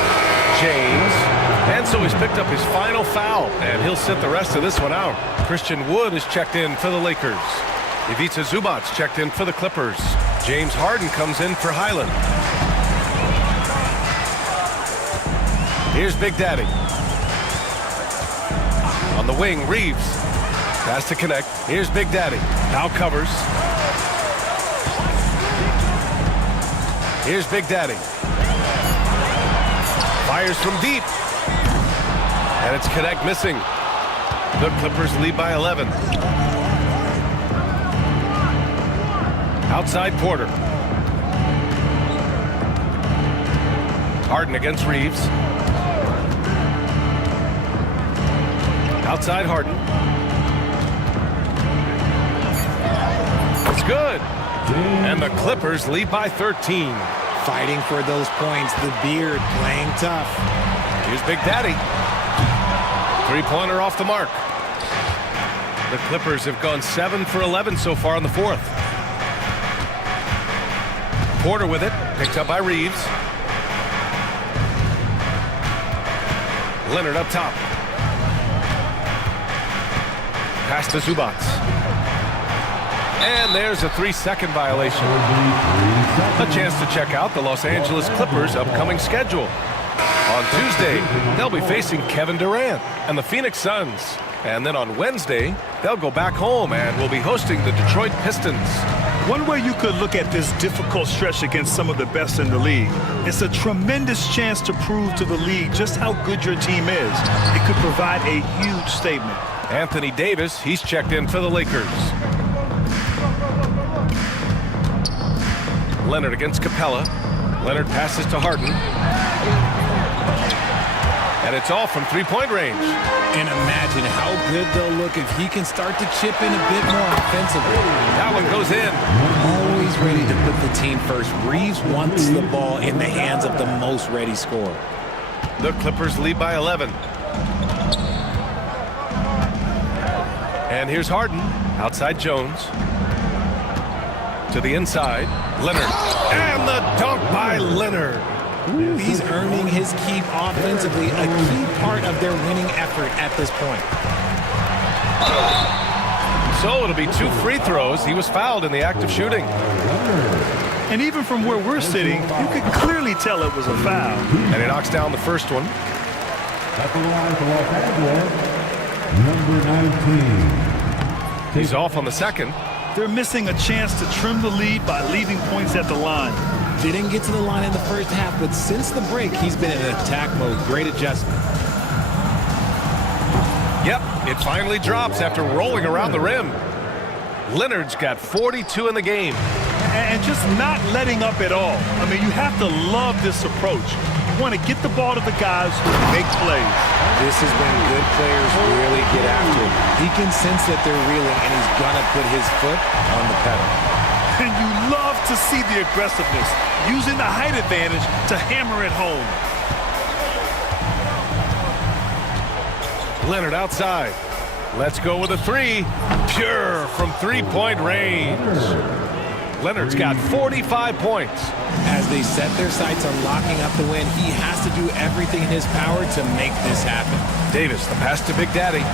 James. And so he's picked up his final foul, and he'll sit the rest of this one out. Christian Wood is checked in for the Lakers. Ivica Zubac checked in for the Clippers. James Harden comes in for Highland. Here's Big Daddy. On the wing, Reeves. Pass to connect. Here's Big Daddy. Now covers. Here's Big Daddy. Fires from deep. And it's connect missing. The Clippers lead by 11. Outside Porter. Harden against Reeves. Outside Harden. It's good. And the Clippers lead by 13. Fighting for those points. The beard playing tough. Here's Big Daddy. Three-pointer off the mark. The Clippers have gone 7 for 11 so far in the fourth. Porter with it. Picked up by Reeves. Leonard up top. Pass to Zubac. And there's a 3-second violation. A chance to check out the Los Angeles Clippers' upcoming schedule. On Tuesday, they'll be facing Kevin Durant and the Phoenix Suns. And then on Wednesday, they'll go back home and will be hosting the Detroit Pistons. One way you could look at this difficult stretch against some of the best in the league, it's a tremendous chance to prove to the league just how good your team is. It could provide a huge statement. Anthony Davis, he's checked in for the Lakers. Leonard against Capella. Leonard passes to Harden. And it's all from three-point range. And imagine how good they'll look if he can start to chip in a bit more offensively. That one goes in. Always ready to put the team first. Reeves wants the ball in the hands of the most ready scorer. The Clippers lead by 11. And here's Harden. Outside Jones. To the inside. Leonard. And the dunk by Leonard. He's earning his keep offensively, a key part of their winning effort at this point. So it'll be 2 free throws. He was fouled in the act of shooting. And even from where we're sitting, you could clearly tell it was a foul. And he knocks down the first one. At the line for Los Angeles, number 19. He's off on the second. They're missing a chance to trim the lead by leaving points at the line. Didn't get to the line in the first half, but since the break, he's been in attack mode. Great adjustment. Yep, it finally drops after rolling around the rim. Leonard's got 42 in the game. And just not letting up at all. I mean, you have to love this approach. You want to get the ball to the guys who make plays. This is when good players really get after it. He can sense that they're reeling, and he's going to put his foot on the pedal. And you love to see the aggressiveness, using the height advantage to hammer it home. Leonard outside. Let's go with a 3. Pure from three-point range. Leonard's got 45 points. As they set their sights on locking up the win, he has to do everything in his power to make this happen. Davis, the pass to Big Daddy.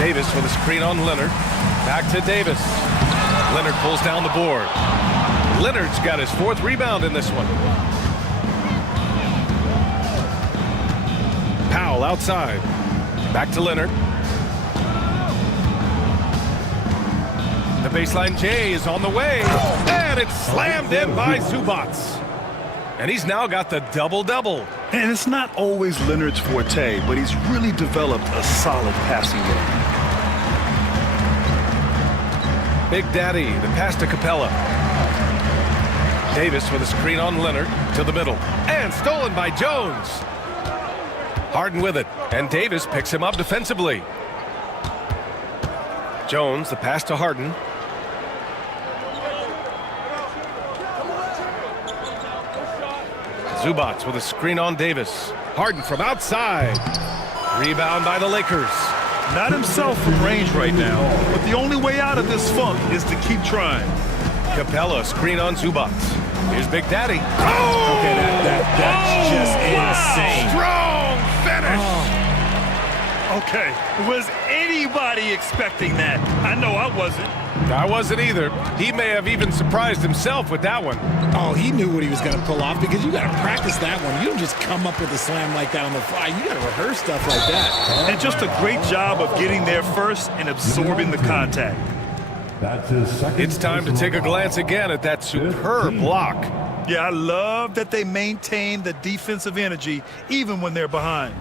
Davis with a screen on Leonard. Back to Davis. Leonard pulls down the board. Leonard's got his 4th rebound in this one. Powell outside. Back to Leonard. The baseline J is on the way. And it's slammed in by Zubac. And he's now got the double-double. And it's not always Leonard's forte, but he's really developed a solid passing game. Big Daddy, the pass to Capella. Davis with a screen on Leonard to the middle. And stolen by Jones. Harden with it. And Davis picks him up defensively. Jones, the pass to Harden. Zubac with a screen on Davis. Harden from outside. Rebound by the Lakers. Not himself from range right now, but the only way out of this funk is to keep trying. Capella, screen on Zubac. Here's Big Daddy. Oh! Okay, that's just insane. Strong finish. Okay, was anybody expecting that? I know I wasn't. I wasn't either. He may have even surprised himself with that one. Oh, he knew what he was going to pull off because you got to practice that one. You don't just come up with a slam like that on the fly. You got to rehearse stuff like that. And just a great job of getting there first and absorbing the contact. That's his second. It's time to take a glance again at that superb block. Yeah, I love that they maintain the defensive energy even when they're behind.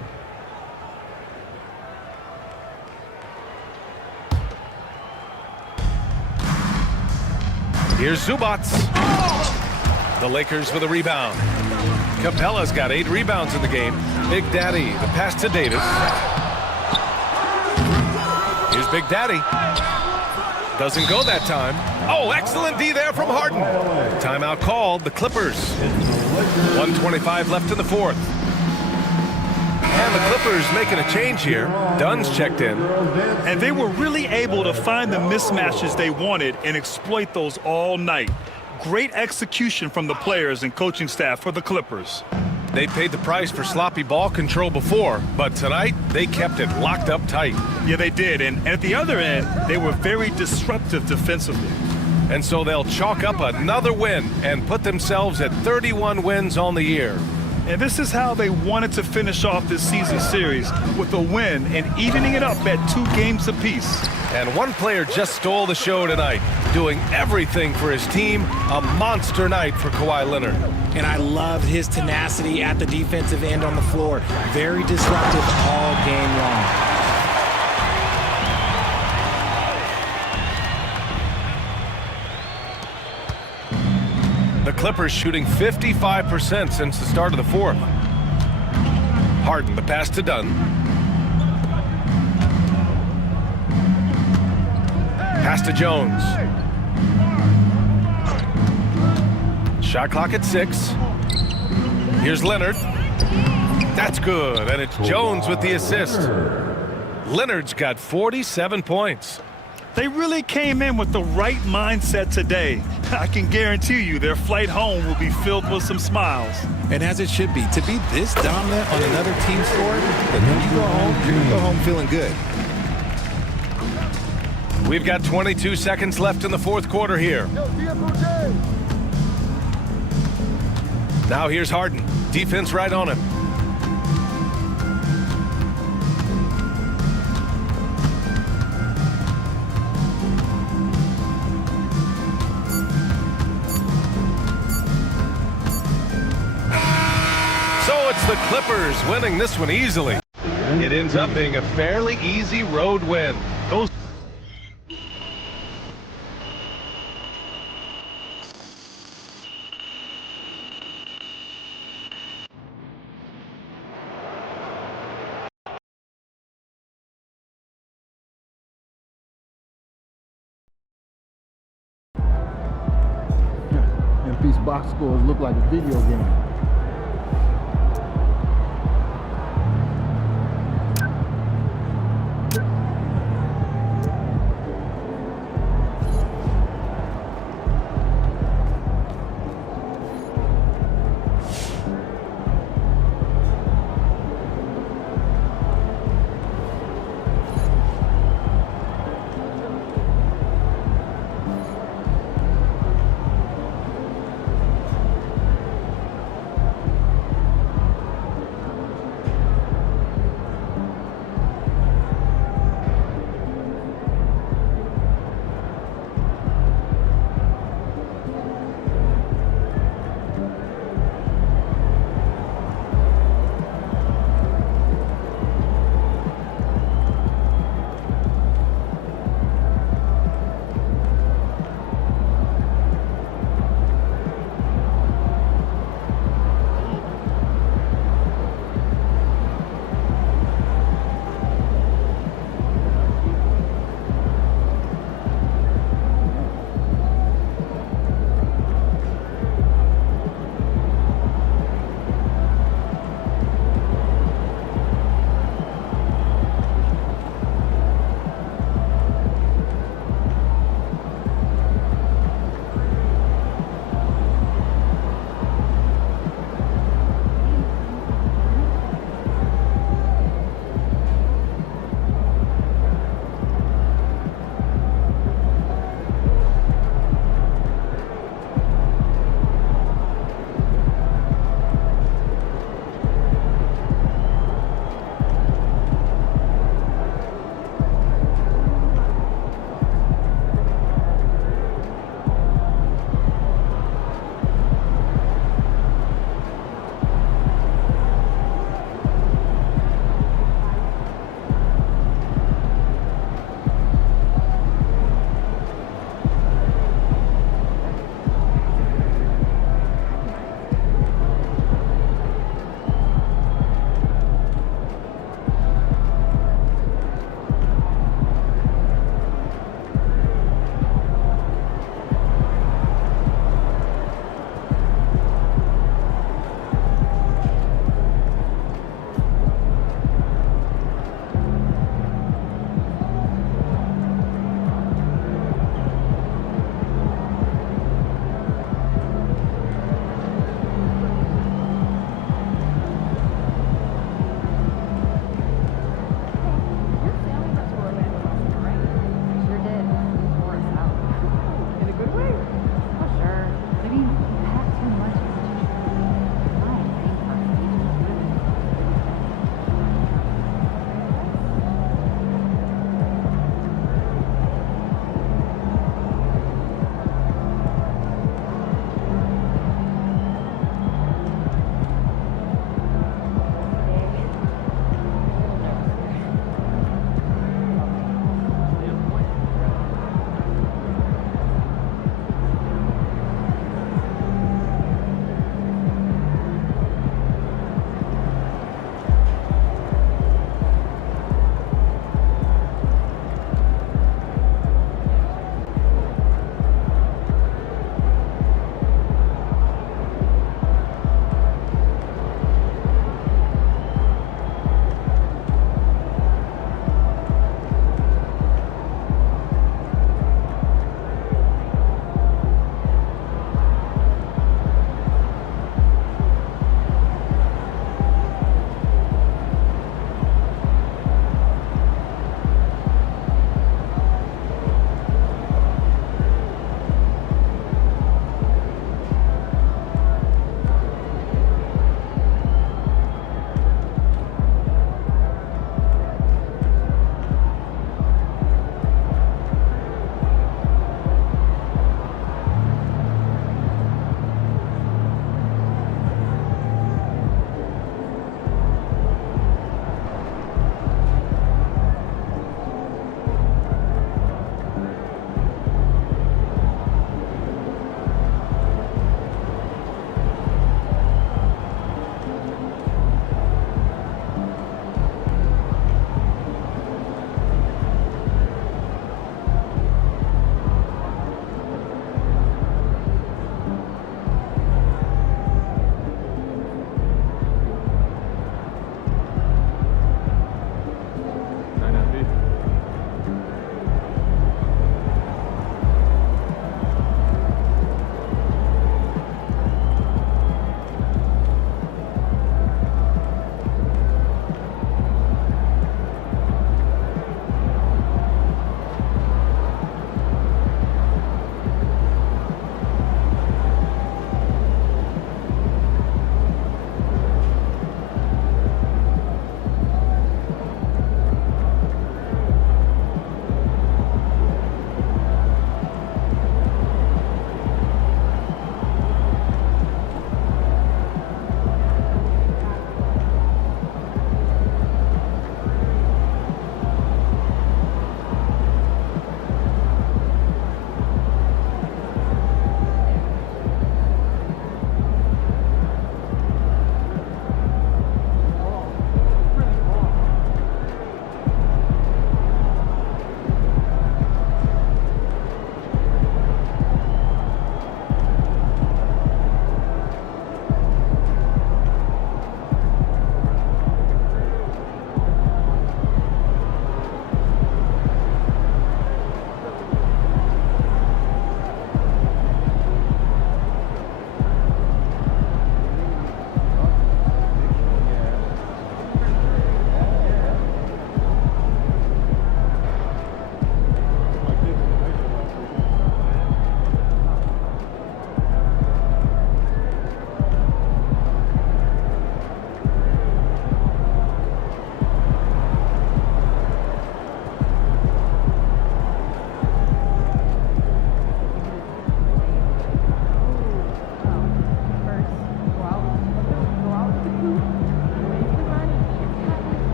Here's Zubac. The Lakers with a rebound. Capella's got 8 rebounds in the game. Big Daddy, the pass to Davis. Here's Big Daddy. Doesn't go that time. Oh, excellent D there from Harden. Timeout called, the Clippers. 1:25 left in the fourth. And the Clippers making a change here. Dunn's checked in. And they were really able to find the mismatches they wanted and exploit those all night. Great execution from the players and coaching staff for the Clippers. They paid the price for sloppy ball control before, but tonight they kept it locked up tight. Yeah, they did. And at the other end, they were very disruptive defensively. And so they'll chalk up another win and put themselves at 31 wins on the year. And this is how they wanted to finish off this season series, with a win and evening it up at 2 games apiece. And one player just stole the show tonight, doing everything for his team. A monster night for Kawhi Leonard. And I loved his tenacity at the defensive end on the floor. Very disruptive all game long. The Clippers shooting 55% since the start of the fourth. Harden, the pass to Dunn. Pass to Jones. Shot clock at 6. Here's Leonard. That's good, and it's Jones with the assist. Leonard's got 47 points. They really came in with the right mindset today. I can guarantee you their flight home will be filled with some smiles. And as it should be. To be this dominant on another team's score, and then you go home, you're going to go home feeling good. We've got 22 seconds left in the fourth quarter here. Now here's Harden. Defense right on him. So it's the Clippers winning this one easily. It ends up being a fairly easy road win. Those And these box scores look like a video game.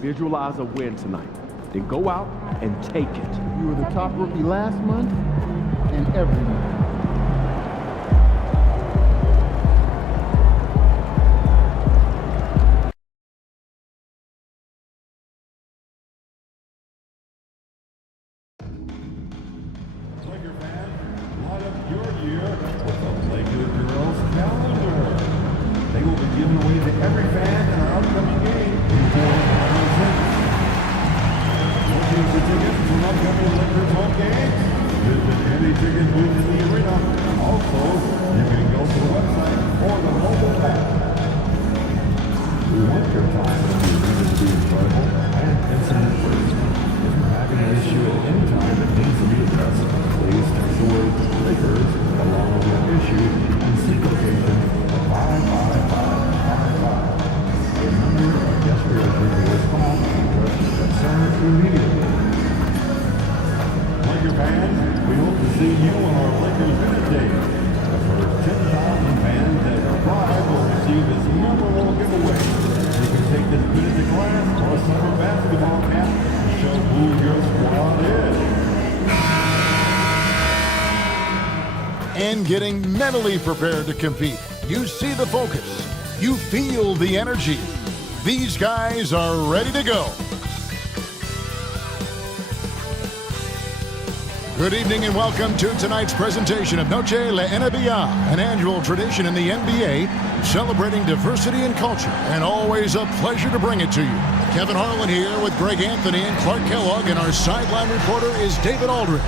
Visualize a win tonight. Then go out and take it. You were the top rookie last month and every month. Laker fans, light up your year with the Laker Girls Calendar. They will be given away to every fan in our upcoming game in 4-6. Looking for tickets to an upcoming Lakers home game? Visit any ticket booth in the arena. Also, you can go to the website or the mobile app. We want your time in the arena to be enjoyable and incident-free. If you're having an issue at any time that needs to be addressed, please text the word Lakers along with your issue and seek location of 55555. Remember, our guest reader will respond to your concern immediately. Laker fans, we hope to see you on our Lakers Minute Day. The first 10,000 fans that arrive will receive this memorable giveaway. You can take this minute to class or summer basketball camp to show who your squad is. And getting mentally prepared to compete. You see the focus. You feel the energy. These guys are ready to go. Good evening and welcome to tonight's presentation of Noche La NBA, an annual tradition in the NBA celebrating diversity and culture, and always a pleasure to bring it to you. Kevin Harlan here with Greg Anthony and Clark Kellogg, and our sideline reporter is David Aldridge.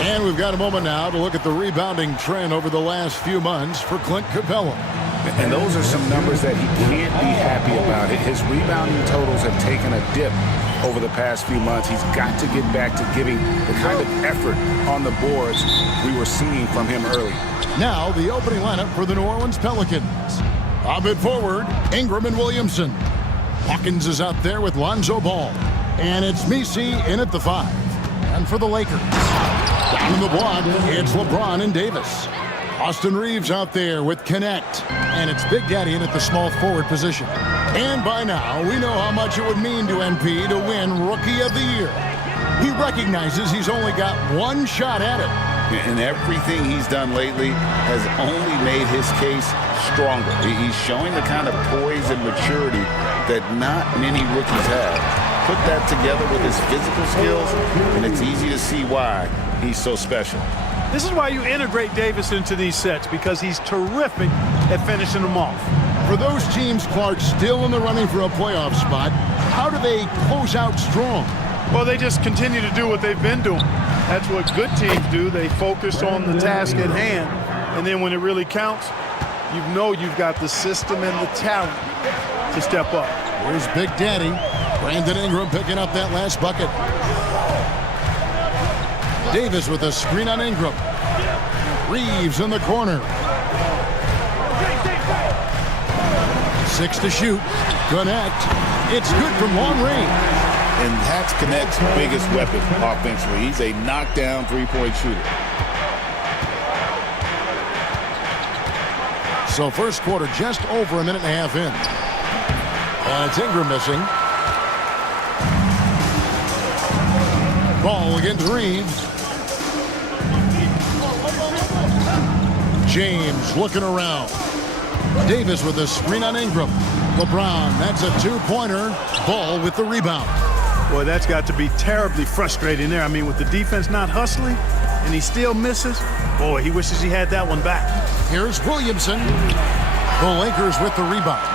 And we've got a moment now to look at the rebounding trend over the last few months for Clint Capella. And those are some numbers that he can't be happy about. His rebounding totals have taken a dip over the past few months. He's got to get back to giving the kind of effort on the boards we were seeing from him early. Now the opening lineup for the New Orleans Pelicans. Up at forward, Ingram and Williamson. Hawkins is out there with Lonzo Ball. And it's Messi in at the 5. And for the Lakers, down in the block, it's LeBron and Davis. Austin Reeves out there with Connect. And it's Big Daddy in at the small forward position. And by now, we know how much it would mean to MP to win Rookie of the Year. He recognizes he's only got one shot at it. And everything he's done lately has only made his case stronger. He's showing the kind of poise and maturity that not many rookies have. Put that together with his physical skills, and it's easy to see why he's so special. This is why you integrate Davis into these sets, because he's terrific at finishing them off. For those teams, Clark, still in the running for a playoff spot, how do they close out strong? Well, they just continue to do what they've been doing. That's what good teams do. They focus on the task at hand, and then when it really counts, you know you've got the system and the talent to step up. Here's Big Daddy. Brandon Ingram picking up that last bucket. Davis with a screen on Ingram. Reeves in the corner. 6 to shoot. Connect. It's good from long range. And that's Connect's biggest weapon offensively. He's a knockdown three-point shooter. So first quarter just over a minute and a half in. And it's Ingram missing. Ball against Reeves. James looking around. Davis with a screen on Ingram. LeBron, that's a two-pointer. Ball with the rebound. Boy, that's got to be terribly frustrating there. I mean, with the defense not hustling and he still misses, boy, he wishes he had that one back. Here's Williamson. The Lakers with the rebound.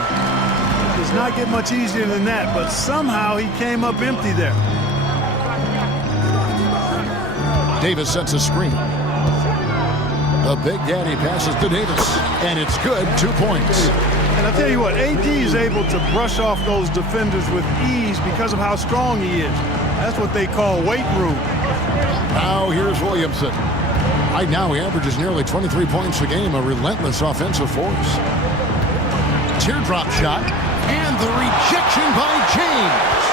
It does not get much easier than that, but somehow he came up empty there. Davis sets a screen. The Big Daddy passes to Davis, and it's good, 2 points. And I tell you what, AD is able to brush off those defenders with ease because of how strong he is. That's what they call weight room. Now here's Williamson. Right now he averages nearly 23 points a game, a relentless offensive force. Teardrop shot, and the rejection by James.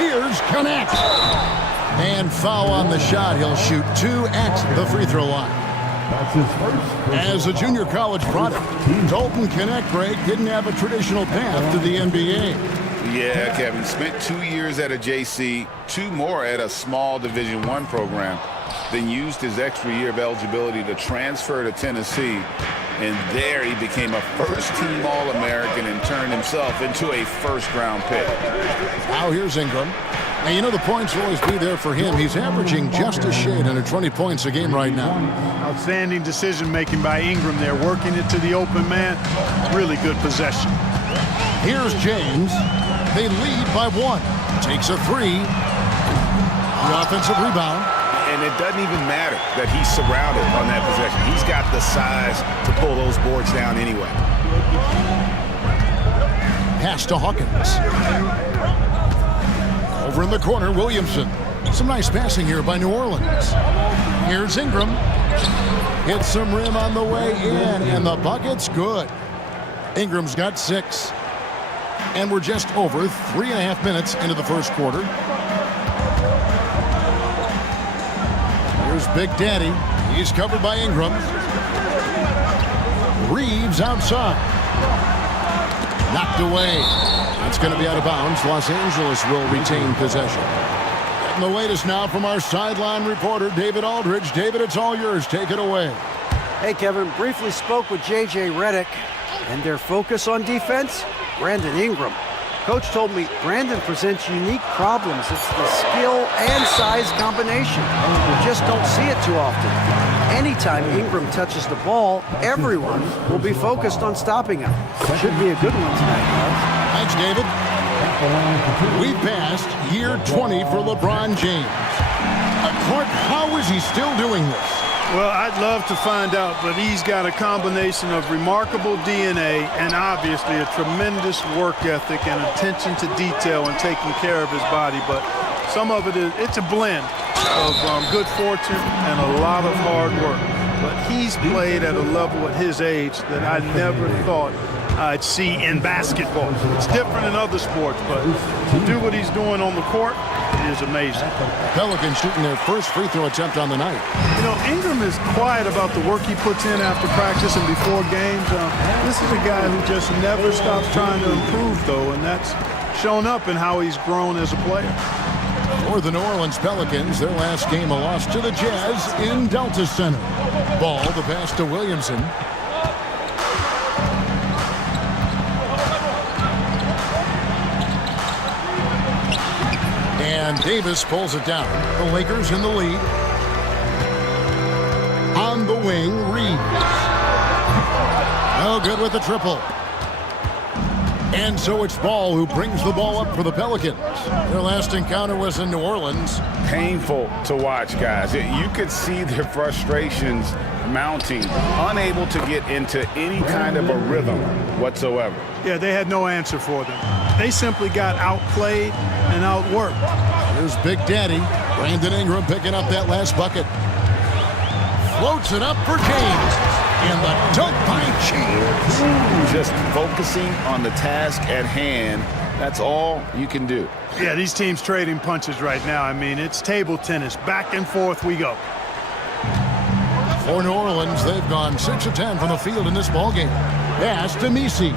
Here's Connect. And foul on the shot. He'll shoot 2 at the free throw line. That's his first. As a junior college product, Dalton Connect, Greg, didn't have a traditional path to the NBA. Yeah, Kevin, spent 2 years at a JC, 2 more at a small Division I program, then used his extra year of eligibility to transfer to Tennessee, and there he became a first-team All-American and turned himself into a first-round pick. Now here's Ingram. And you know the points will always be there for him. He's averaging just a shade under 20 points a game right now. Outstanding decision-making by Ingram there, working it to the open man. Really good possession. Here's James. They lead by 1. Takes a 3. The offensive rebound. And it doesn't even matter that he's surrounded on that possession. He's got the size to pull those boards down anyway. Pass to Hawkins. Over in the corner, Williamson. Some nice passing here by New Orleans. Here's Ingram. Hits some rim on the way in, and the bucket's good. Ingram's got 6. And we're just over 3.5 minutes into the first quarter. Here's Big Daddy. He's covered by Ingram. Reeves outside. Knocked away. It's going to be out of bounds. Los Angeles will retain possession. And the latest now from our sideline reporter, David Aldridge. David, it's all yours. Take it away. Hey, Kevin. Briefly spoke with J.J. Redick, and their focus on defense, Brandon Ingram. Coach told me Brandon presents unique problems. It's the skill and size combination. You just don't see it too often. Anytime Ingram touches the ball, everyone will be focused on stopping him. Should be a good one tonight, guys. Thanks, David. We passed year 20 for LeBron James. Clark, how is he still doing this? Well, I'd love to find out, but he's got a combination of remarkable DNA and obviously a tremendous work ethic and attention to detail and taking care of his body. But some of it's a blend of good fortune and a lot of hard work. But he's played at a level at his age that I never thought I'd see in basketball. It's different in other sports, but to do what he's doing on the court is amazing. Pelicans shooting their first free throw attempt on the night. You know, Ingram is quiet about the work he puts in after practice and before games. This is a guy who just never stops trying to improve, though, and that's shown up in how he's grown as a player. For the New Orleans Pelicans, their last game a loss to the Jazz in Delta Center. Ball, the pass to Williamson. And Davis pulls it down. The Lakers in the lead. On the wing, Reeves. No good with the triple. And so it's Ball who brings the ball up for the Pelicans. Their last encounter was in New Orleans. Painful to watch, guys. You could see their frustrations mounting, unable to get into any kind of a rhythm whatsoever. Yeah, they had no answer for them. They simply got outplayed and outworked. Here's Big Daddy. Brandon Ingram picking up that last bucket. Floats it up for James. And the dunk by James. Just focusing on the task at hand. That's all you can do. Yeah, these teams trading punches right now. I mean, it's table tennis. Back and forth we go. For New Orleans, they've gone 6 of 10 from the field in this ballgame. Pass to Messi.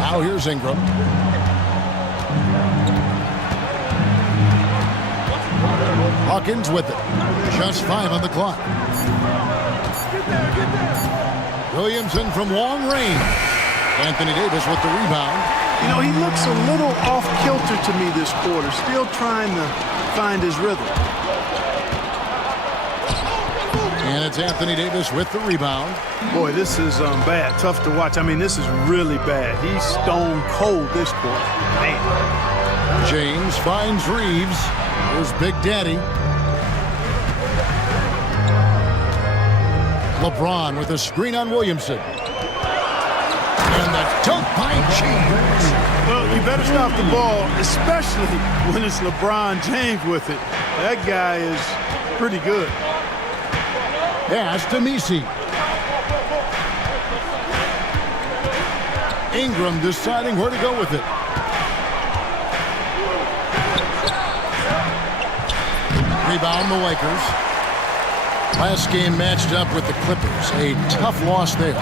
Now here's Ingram. Hawkins with it. Just 5 on the clock. Williamson from long range. Anthony Davis with the rebound. You know, he looks a little off-kilter to me this quarter. Still trying to find his rhythm. And it's Anthony Davis with the rebound. Boy, this is bad. Tough to watch. I mean, this is really bad. He's stone cold this quarter. Man. James finds Reeves. Here's Big Daddy. LeBron with a screen on Williamson. And the dunk by James. Well, you better stop the ball, especially when it's LeBron James with it. That guy is pretty good. Pass to Messi. Ingram deciding where to go with it. Rebound the Lakers. Last game matched up with the Clippers. A tough loss there.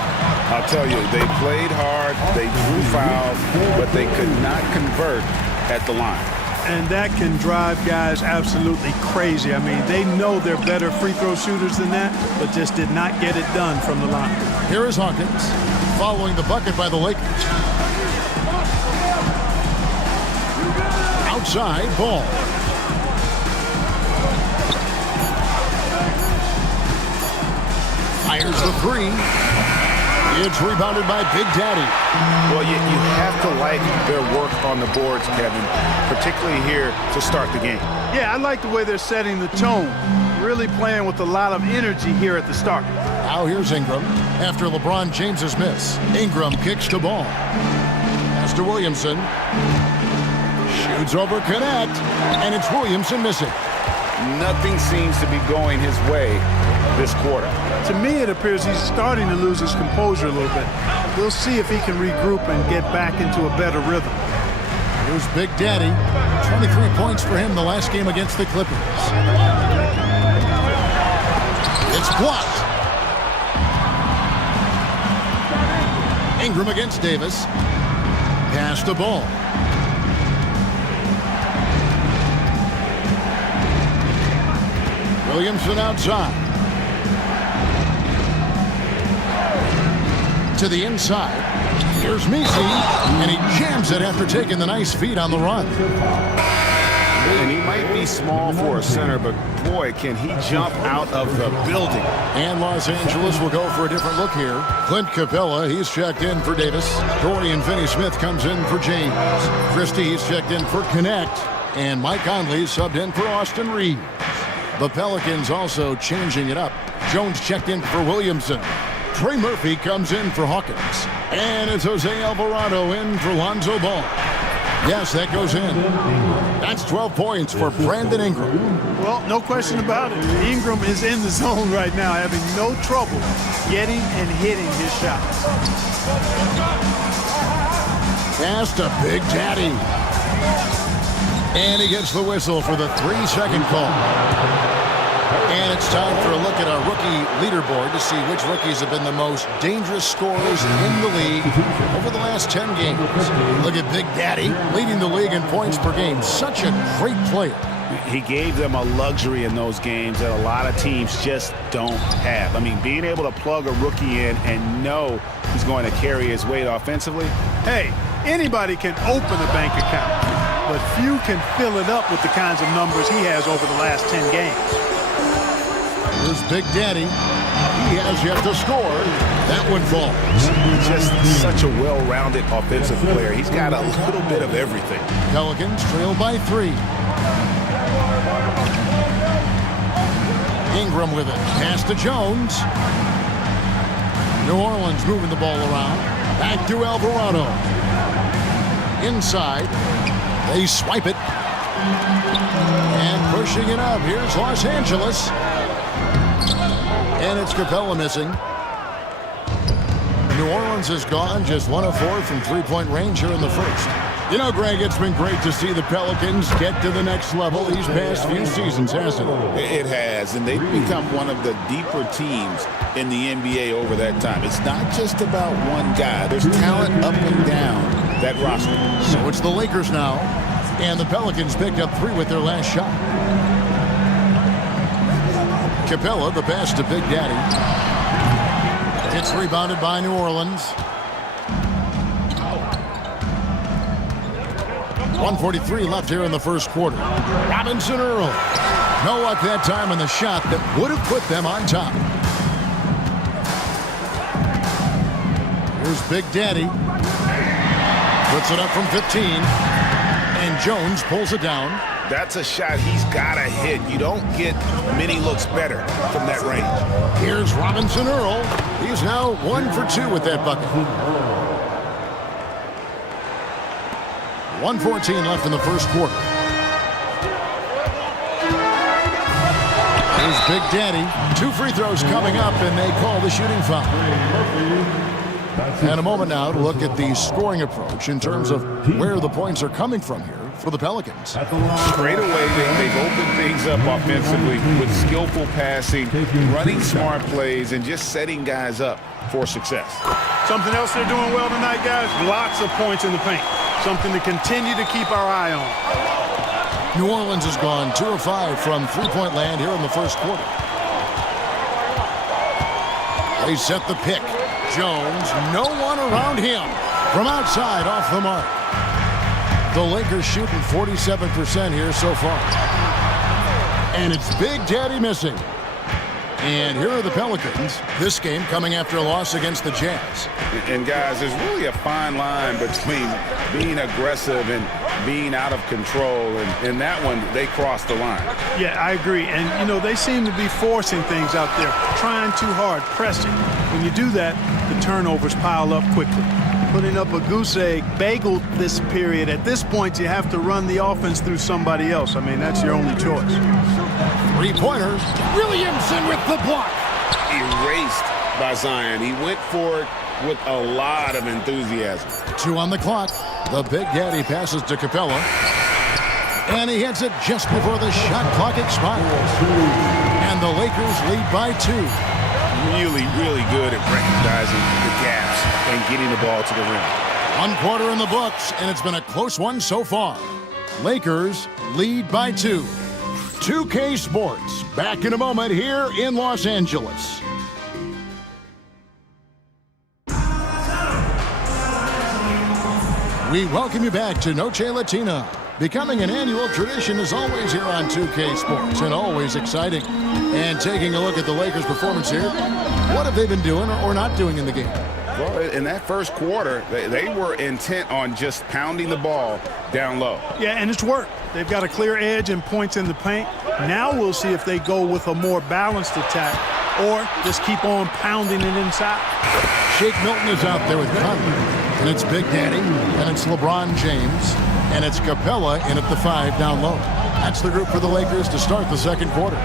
I'll tell you, they played hard, they drew fouls, but they could not convert at the line. And that can drive guys absolutely crazy. I mean, they know they're better free throw shooters than that, but just did not get it done from the line. Here is Hawkins following the bucket by the Lakers. Outside, Ball. Fires the three. It's rebounded by Big Daddy. Well, you have to like their work on the boards, Kevin, particularly here to start the game. Yeah, I like the way they're setting the tone. Really playing with a lot of energy here at the start. Now here's Ingram. After LeBron James's miss, Ingram kicks to Ball. Pass to Williamson. Shoots over Connect, and it's Williamson missing. Nothing seems to be going his way this quarter. To me, it appears he's starting to lose his composure a little bit. We'll see if he can regroup and get back into a better rhythm. Here's Big Daddy. 23 points for him the last game against the Clippers. It's blocked. Ingram against Davis. Pass the ball. Williamson outside. To the inside. Here's Misi, and he jams it after taking the nice feed on the run. And he might be small for a center, but boy, can he jump out of the building. And Los Angeles will go for a different look here. Clint Capella, he's checked in for Davis. Dorian Finney-Smith comes in for James. Christie, he's checked in for Connect. And Mike Conley subbed in for Austin Reeves. The Pelicans also changing it up. Jones checked in for Williamson. Trey Murphy comes in for Hawkins. And it's Jose Alvarado in for Lonzo Ball. Yes, that goes in. That's 12 points for Brandon Ingram. Well, no question about it. Ingram is in the zone right now, having no trouble getting and hitting his shots. Pass to Big Daddy. And he gets the whistle for the 3-second call. And it's time for a look at our rookie leaderboard to see which rookies have been the most dangerous scorers in the league over the last 10 games. Look at Big Daddy leading the league in points per game. Such a great player. He gave them a luxury in those games that a lot of teams just don't have. I mean, being able to plug a rookie in and know he's going to carry his weight offensively. Hey, anybody can open a bank account, but few can fill it up with the kinds of numbers he has over the last 10 games. Here's Big Daddy. He has yet to score. That one falls. Just such a well-rounded offensive player. He's got a little bit of everything. Pelicans trail by 3. Ingram with it. Pass to Jones. New Orleans moving the ball around. Back to Alvarado. Inside. They swipe it. And pushing it up. Here's Los Angeles. And it's Capella missing. New Orleans is gone, just 1 of 4 from three-point range here in the first. You know, Greg, it's been great to see the Pelicans get to the next level these past few seasons, hasn't it? It has, and they've become one of the deeper teams in the NBA over that time. It's not just about one guy. There's talent up and down that roster. So it's the Lakers now, and the Pelicans picked up 3 with their last shot. Capella, the pass to Big Daddy. It's rebounded by New Orleans. 1:43 left here in the first quarter. Robinson Earl. No luck that time in the shot that would have put them on top. Here's Big Daddy. Puts it up from 15. And Jones pulls it down. That's a shot he's got to hit. You don't get many looks better from that range. Here's Robinson Earl. He's now 1 for 2 with that bucket. 1:14 left in the first quarter. Here's Big Daddy. 2 free throws coming up, and they call the shooting foul. And a moment now to look at the scoring approach in terms of where the points are coming from here. for the Pelicans. Straight away, they've opened things up offensively with skillful passing, running smart plays, and just setting guys up for success. Something else they're doing well tonight, guys, lots of points in the paint. Something to continue to keep our eye on. New Orleans has gone 2 of 5 from three-point land here in the first quarter. They set the pick. Jones, no one around him. From outside, off the mark. The Lakers shooting 47% here so far. And it's Big Daddy missing. And here are the Pelicans. This game coming after a loss against the Jazz. And guys, there's really a fine line between being aggressive and being out of control. And in that one, they crossed the line. Yeah, I agree. And, you know, they seem to be forcing things out there, trying too hard, pressing. When you do that, the turnovers pile up quickly. Putting up a goose egg bagel this period. At this point, you have to run the offense through somebody else. I mean, that's your only choice. Three-pointers. Williamson with the block. Erased by Zion. He went for it with a lot of enthusiasm. 2 on the clock. The Big Daddy passes to Capella. And he hits it just before the shot clock expires. And the Lakers lead by 2. Really, really good at recognizing the gaps and getting the ball to the rim. 1 quarter in the books, and it's been a close one so far. Lakers lead by 2. 2K Sports, back in a moment here in Los Angeles. We welcome you back to Noche Latina. Becoming an annual tradition is always here on 2K Sports, and always exciting. And taking a look at the Lakers' performance here, what have they been doing or not doing in the game? Well, in that first quarter, they were intent on just pounding the ball down low. Yeah, and it's worked. They've got a clear edge and points in the paint. Now we'll see if they go with a more balanced attack or just keep on pounding it inside. Shake Milton is out there with Conley, and it's Big Daddy, and it's LeBron James, and it's Capella in at the 5 down low. That's the group for the Lakers to start the second quarter.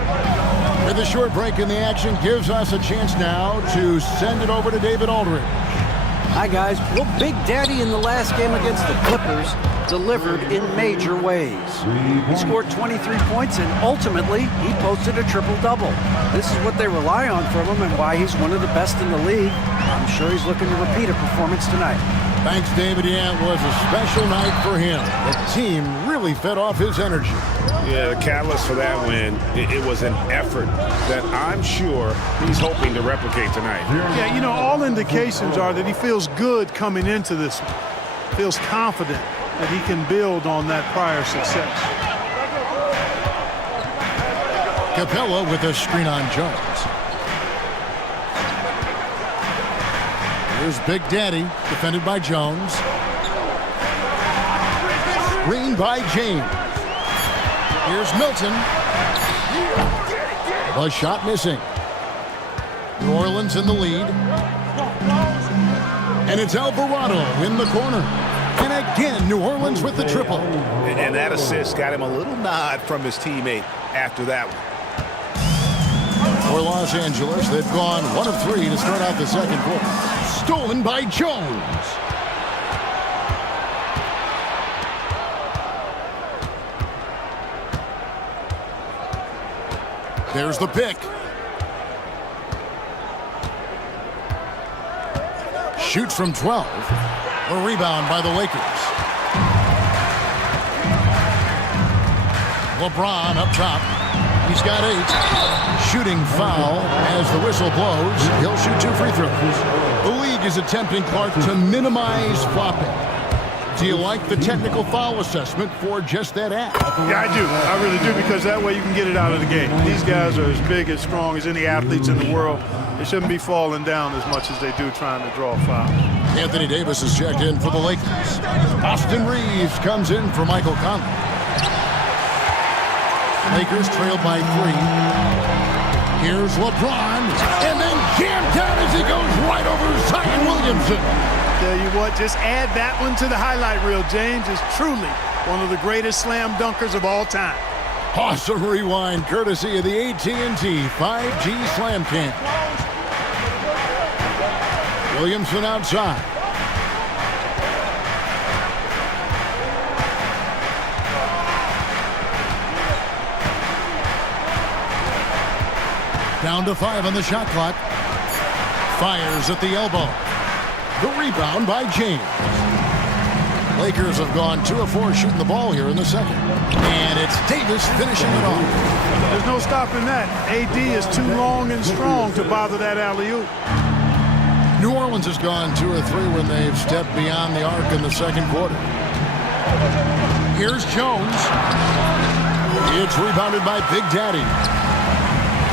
With a short break in the action gives us a chance now to send it over to David Aldridge. Hi, guys. Well, Big Daddy in the last game against the Clippers delivered in major ways. He scored 23 points, and ultimately, he posted a triple-double. This is what they rely on from him and why he's one of the best in the league. I'm sure he's looking to repeat a performance tonight. Thanks, David. Yeah, it was a special night for him. The team really fed off his energy. Yeah, the catalyst for that win, it was an effort that I'm sure he's hoping to replicate tonight. Yeah, you know, all indications are that he feels good coming into this one. Feels confident that he can build on that prior success. Capella with a screen on Jones. Here's Big Daddy, defended by Jones. Screen by James. Here's Milton. The shot missing. New Orleans in the lead. And it's Alvarado in the corner. And again, New Orleans with the triple. And that assist got him a little nod from his teammate after that one. For Los Angeles, they've gone 1 of 3 to start out the second quarter. Stolen by Jones. There's the pick. Shoots from 12. A rebound by the Lakers. LeBron up top. He's got 8. Shooting foul as the whistle blows. He'll shoot 2 free throws. The league is attempting, Clark, to minimize flopping. Do you like the technical foul assessment for just that act? Yeah, I do. I really do, because that way you can get it out of the game. These guys are as big, as strong as any athletes in the world. They shouldn't be falling down as much as they do trying to draw fouls. Anthony Davis is checked in for the Lakers. Austin Reeves comes in for Michael Conley. Lakers trailed by 3. Here's LeBron, and then jammed down as he goes right over Zion Williamson. Tell you what, just add that one to the highlight reel. James is truly one of the greatest slam dunkers of all time. Awesome rewind, courtesy of the AT&T 5G Slam Cam. Williamson outside. Down to 5 on the shot clock. Fires at the elbow. The rebound by James. Lakers have gone 2 of 4 shooting the ball here in the second. And it's Davis finishing it off. There's no stopping that. AD is too long and strong to bother that alley-oop. New Orleans has gone 2 of 3 when they've stepped beyond the arc in the second quarter. Here's Jones. It's rebounded by Big Daddy.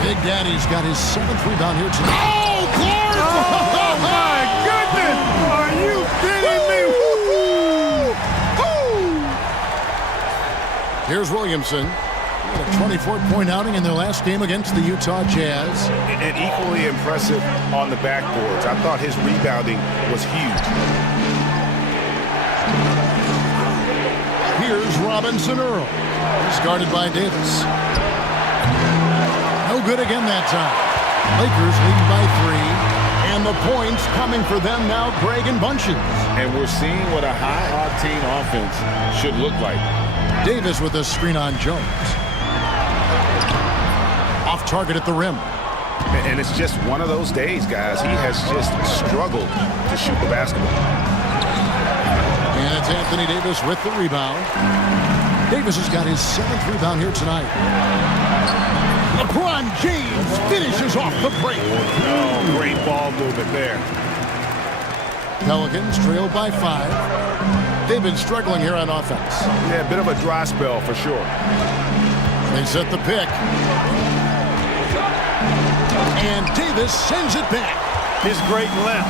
Big Daddy's got his 7th rebound here tonight. Oh, Clark! Oh, my goodness! Are you kidding me? Here's Williamson. He had a 24-point outing in their last game against the Utah Jazz. And equally impressive on the backboards. I thought his rebounding was huge. Here's Robinson Earl. He's guarded by Davis. No good again that time. Lakers lead by 3. And the points coming for them now, Greg and bunches. And we're seeing what a high-octane offense should look like. Davis with a screen on Jones. Off target at the rim. And it's just one of those days, guys. He has just struggled to shoot the basketball. And it's Anthony Davis with the rebound. Davis has got his 7th rebound here tonight. LeBron James finishes off the break. Oh, great ball movement there. Pelicans trailed by 5. They've been struggling here on offense. Yeah, a bit of a dry spell for sure. They set the pick. And Davis sends it back. His great length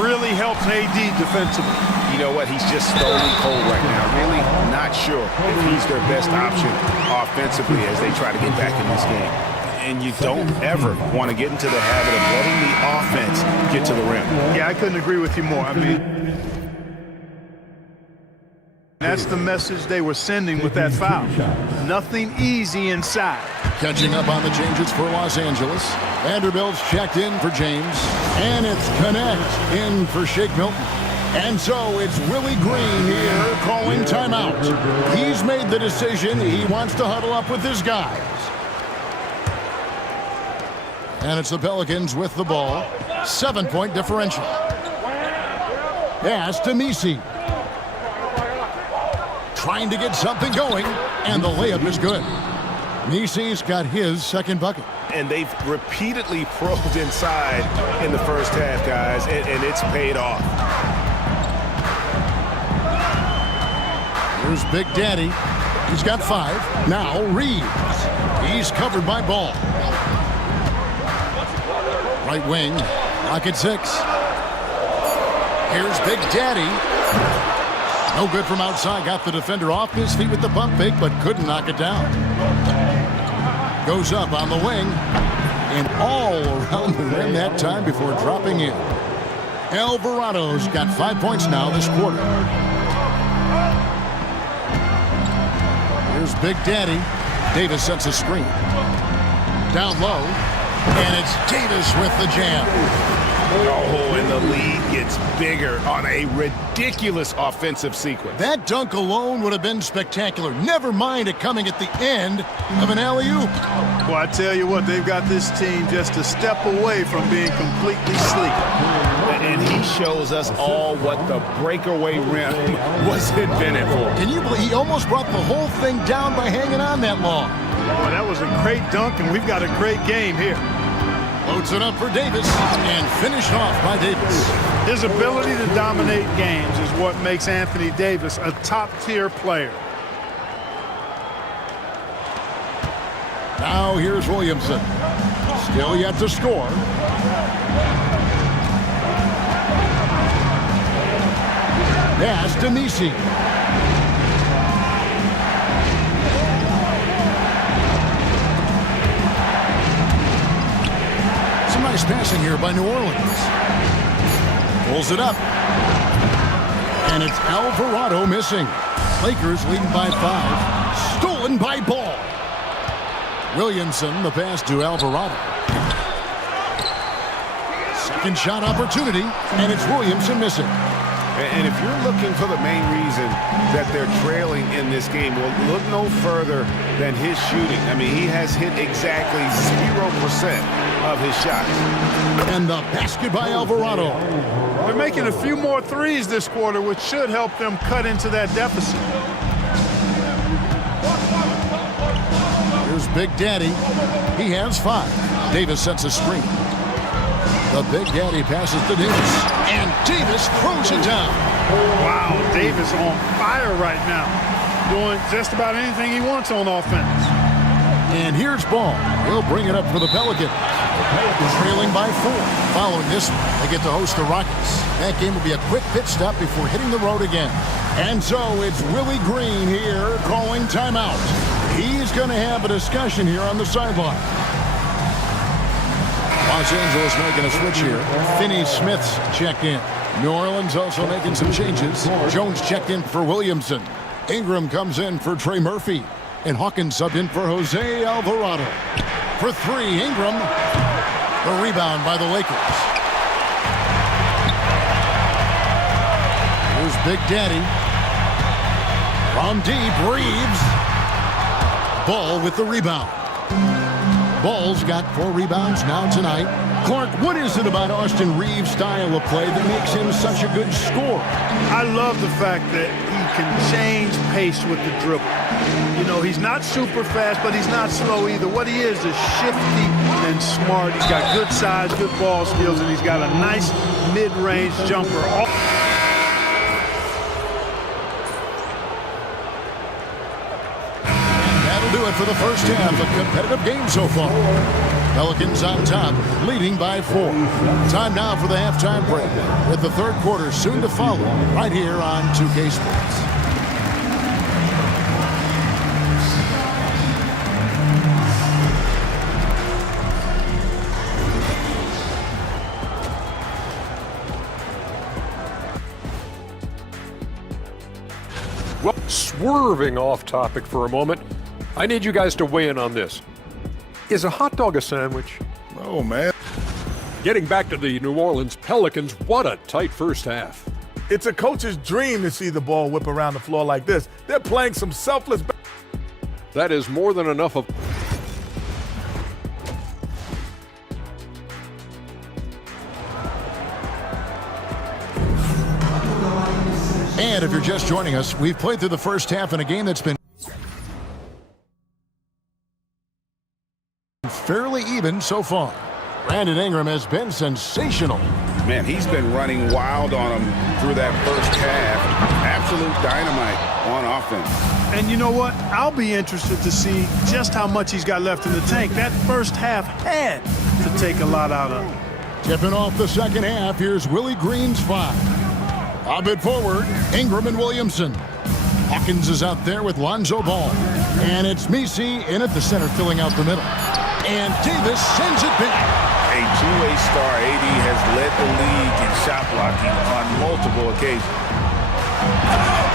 really helps AD defensively. You know what? He's just stone cold right now. Really not sure if he's their best option offensively as they try to get back in this game. And you don't ever want to get into the habit of letting the offense get to the rim. Yeah, I couldn't agree with you more. I mean, that's the message they were sending with that foul. Nothing easy inside. Catching up on the changes for Los Angeles. Vanderbilt's checked in for James. And it's Connect in for Shake Milton. And so it's Willie Green here calling timeout. He's made the decision. He wants to huddle up with his guys. And it's the Pelicans with the ball. 7-point differential. Pass to Messi. Trying to get something going, and the layup is good. Messi's got his 2nd bucket. And they've repeatedly probed inside in the first half, guys, and it's paid off. Here's Big Daddy. He's got 5. Now Reeves. He's covered by Ball. Right wing, Rocket 6. Here's Big Daddy. No good from outside. Got the defender off his feet with the bump fake, but couldn't knock it down. Goes up on the wing. And all around the rim that time before dropping in. Alvarado's got 5 points now this quarter. Here's Big Daddy. Davis sets a screen. Down low. And it's Davis with the jam. Oh, and the lead gets bigger on a ridiculous offensive sequence. That dunk alone would have been spectacular. Never mind it coming at the end of an alley-oop. Well, I tell you what, they've got this team just a step away from being completely sleep. And he shows us all what the breakaway rim was invented for. Can you believe he almost brought the whole thing down by hanging on that long? Well, that was a great dunk, and we've got a great game here. Loads it up for Davis and finished off by Davis. His ability to dominate games is what makes Anthony Davis a top-tier player. Now here's Williamson. Still yet to score. Pass to Messi. Some nice passing here by New Orleans. Pulls it up. And it's Alvarado missing. Lakers leading by 5. Stolen by Ball. Williamson, the pass to Alvarado. Second shot opportunity, and it's Williamson missing. And if you're looking for the main reason that they're trailing in this game, well, look no further than his shooting. I mean, he has hit exactly 0 of his shots. And the basket by Alvarado. They're making a few more threes this quarter, which should help them cut into that deficit. Here's Big Daddy. He has 5. Davis sets a screen. The Big Daddy passes to Davis. And Davis throws it down. Wow, Davis on fire right now. Doing just about anything he wants on offense. And here's Ball. He'll bring it up for the Pelicans. The Pelicans trailing by 4. Following this, they get to host the Rockets. That game will be a quick pit stop before hitting the road again. And so it's Willie Green here calling timeout. He's going to have a discussion here on the sideline. Los Angeles making a switch here. Finney Smith's checked in. New Orleans also making some changes. Jones checked in for Williamson. Ingram comes in for Trey Murphy. And Hawkins subbed in for Jose Alvarado. For 3, Ingram. The rebound by the Lakers. Here's Big Daddy. From deep, Reeves. Ball with the rebound. Ball's got 4 rebounds now tonight. Clark, what is it about Austin Reeves' style of play that makes him such a good scorer? I love the fact that he can change pace with the dribble. You know, he's not super fast, but he's not slow either. What he is shifty and smart. He's got good size, good ball skills, and he's got a nice mid-range jumper. Do it for the first half. A competitive game so far. Pelicans on top, leading by 4. Time now for the halftime break, with the third quarter soon to follow, right here on 2K Sports. Well, swerving off topic for a moment, I need you guys to weigh in on this. Is a hot dog a sandwich? Oh, man. Getting back to the New Orleans Pelicans, what a tight first half. It's a coach's dream to see the ball whip around the floor like this. They're playing some selfless. That is more than enough of. And if you're just joining us, we've played through the first half in a game that's been fairly even so far. Brandon Ingram has been sensational. Man, he's been running wild on him through that first half. Absolute dynamite on offense. And you know what? I'll be interested to see just how much he's got left in the tank. That first half had to take a lot out of him. Tipping off the second half, here's Willie Green's 5. A bit forward, Ingram and Williamson. Hawkins is out there with Lonzo Ball. And it's Messi in at the center, filling out the middle. And Davis sends it back. A two-way star, AD has led the league in shot blocking on multiple occasions.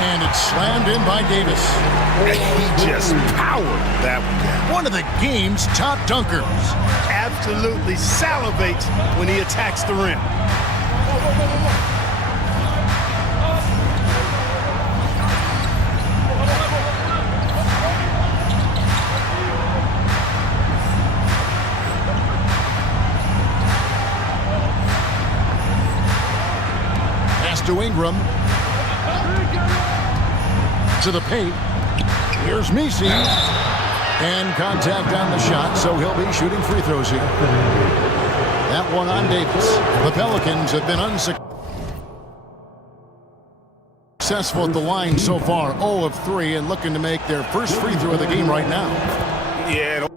And it's slammed in by Davis. He just powered that one. One of the game's top dunkers. Absolutely salivates when he attacks the rim. To Ingram. To the paint. Here's Messi. And contact on the shot, so he'll be shooting free throws here. That one on Davis. The Pelicans have been unsuccessful at the line so far. 0 of 3 and looking to make their first free throw of the game right now. Yeah,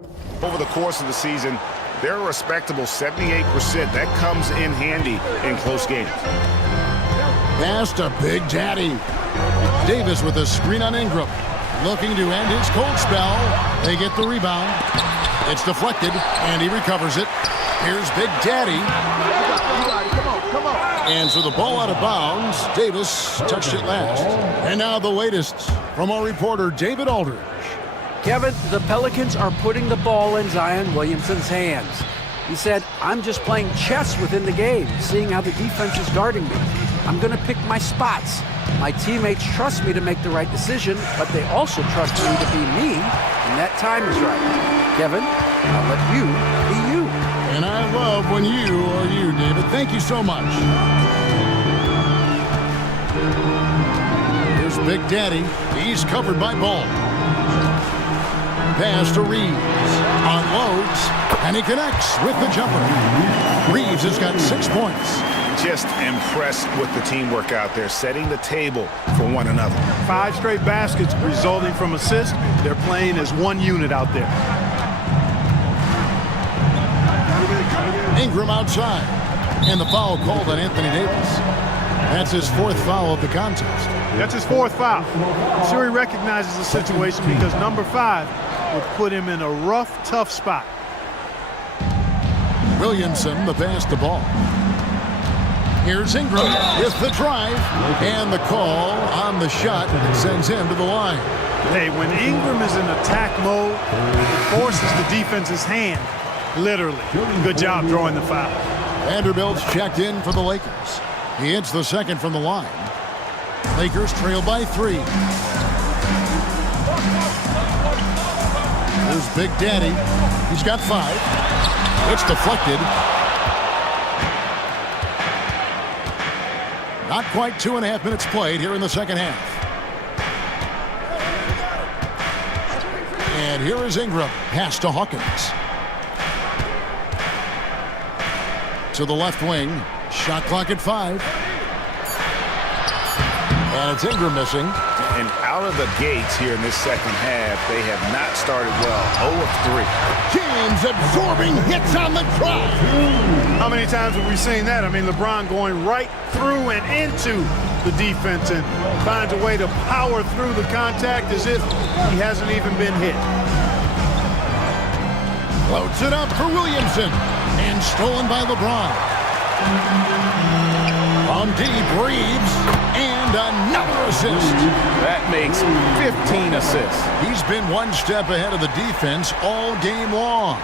over the course of the season, they're a respectable 78%. That comes in handy in close games. Pass to Big Daddy. Davis with a screen on Ingram. Looking to end his cold spell. They get the rebound. It's deflected, and he recovers it. Here's Big Daddy. Come on. And so the ball out of bounds. Davis touched it last. And now the latest from our reporter, David Aldridge. Kevin, the Pelicans are putting the ball in Zion Williamson's hands. He said, I'm just playing chess within the game, seeing how the defense is guarding me. I'm going to pick my spots. My teammates trust me to make the right decision, but they also trust me to be me when that time is right. Kevin, I'll let you be you. love when you are you, David. Thank you so much. Here's Big Daddy. He's covered by Ball. Pass to Reeves. Unloads, and he connects with the jumper. Reeves has got 6 points. Just impressed with the teamwork out there, setting the table for one another. 5 straight baskets resulting from assists. They're playing as one unit out there. Ingram outside, and the foul called on Anthony Davis. That's his 4th foul of the contest. That's his 4th foul. I'm sure he recognizes the situation because number 5 would put him in a rough, tough spot. Williamson, the pass to Ball. Here's Ingram with the drive, and the call on the shot that sends him to the line. Hey, when Ingram is in attack mode, it forces the defense's hand, literally. Good job drawing the foul. Vanderbilt's checked in for the Lakers. He hits the second from the line. Lakers trail by 3. There's Big Daddy. He's got 5. It's deflected. Not quite 2.5 minutes played here in the second half. And here is Ingram. Pass to Hawkins. To the left wing. Shot clock at 5. And it's Ingram missing. And out of the gates here in this second half, they have not started well. 0 of 3. James absorbing hits on the drive. How many times have we seen that? I mean, LeBron going right through and into the defense and finds a way to power through the contact as if he hasn't even been hit. Floats it up for Williamson. And stolen by LeBron. From deep, Reeves, and another assist. That makes 15 assists. He's been one step ahead of the defense all game long.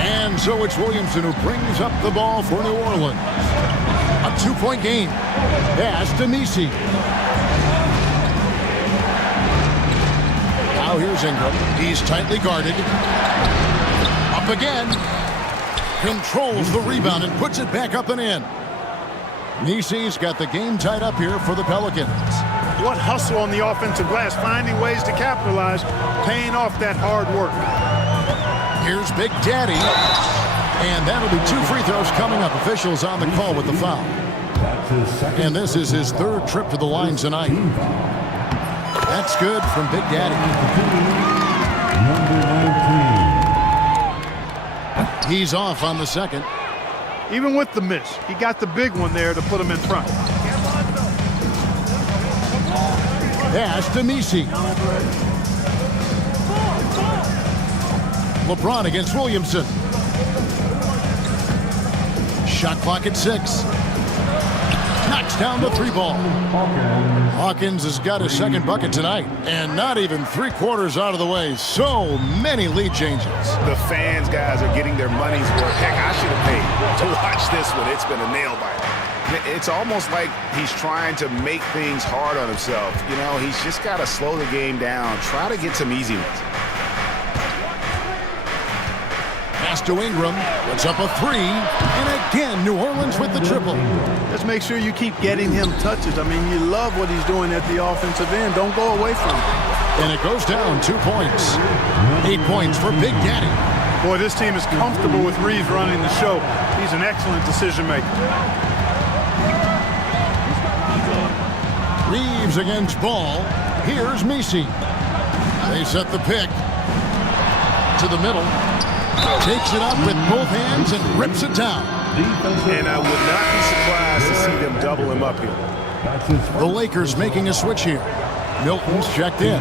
And so it's Williamson who brings up the ball for New Orleans. A 2-point game. Pass to Messi. Now here's Ingram. He's tightly guarded. Up again. Controls the rebound and puts it back up and in. Nisi's got the game tied up here for the Pelicans. What hustle on the offensive glass, finding ways to capitalize, paying off that hard work. Here's Big Daddy. And that'll be 2 free throws coming up. Officials on the call with the foul. And this is his 3rd trip to the line tonight. That's good from Big Daddy. Number 19. He's off on the second. Even with the miss, he got the big one there to put him in front. Pass to Messi. LeBron against Williamson. Shot clock at 6. Knocks down the 3 ball. Hawkins has got his 2nd bucket tonight. And not even 3/4 out of the way. So many lead changes. The fans, guys, are getting their money's worth. Heck, I should have paid to watch this one. It's been a nail biter. It's almost like he's trying to make things hard on himself. You know, he's just got to slow the game down. Try to get some easy ones. Pass to Ingram. Puts up a 3. And again, New Orleans with the triple. Just make sure you keep getting him touches. I mean, you love what he's doing at the offensive end. Don't go away from him. And it goes down 2 points. 8 points for Big Daddy. Boy, this team is comfortable with Reeves running the show. He's an excellent decision maker. Reeves against Ball. Here's Messi. They set the pick to the middle. Takes it up with both hands and rips it down. And I would not be surprised to see them double him up here. The Lakers making a switch here. Milton's checked in.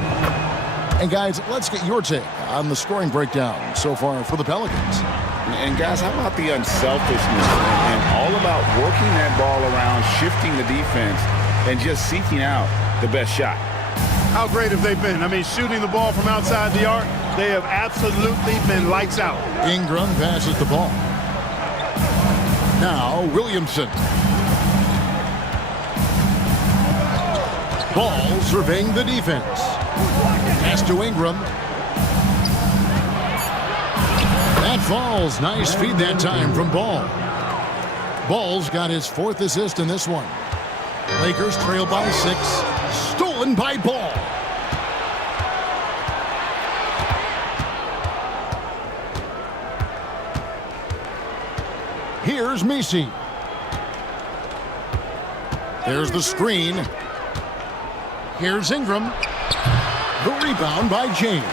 And guys, let's get your take on the scoring breakdown so far for the Pelicans. And guys, how about the unselfishness and all about working that ball around, shifting the defense, and just seeking out the best shot? How great have they been? I mean, shooting the ball from outside the arc, they have absolutely been lights out. Ingram passes the ball. Now Williamson. Ball surveying the defense. Pass to Ingram. That falls. Nice feed that time from Ball. Ball's got his 4th assist in this one. Lakers trail by 6. Stolen by Ball. Here's Messi. There's the screen. Here's Ingram. The rebound by James.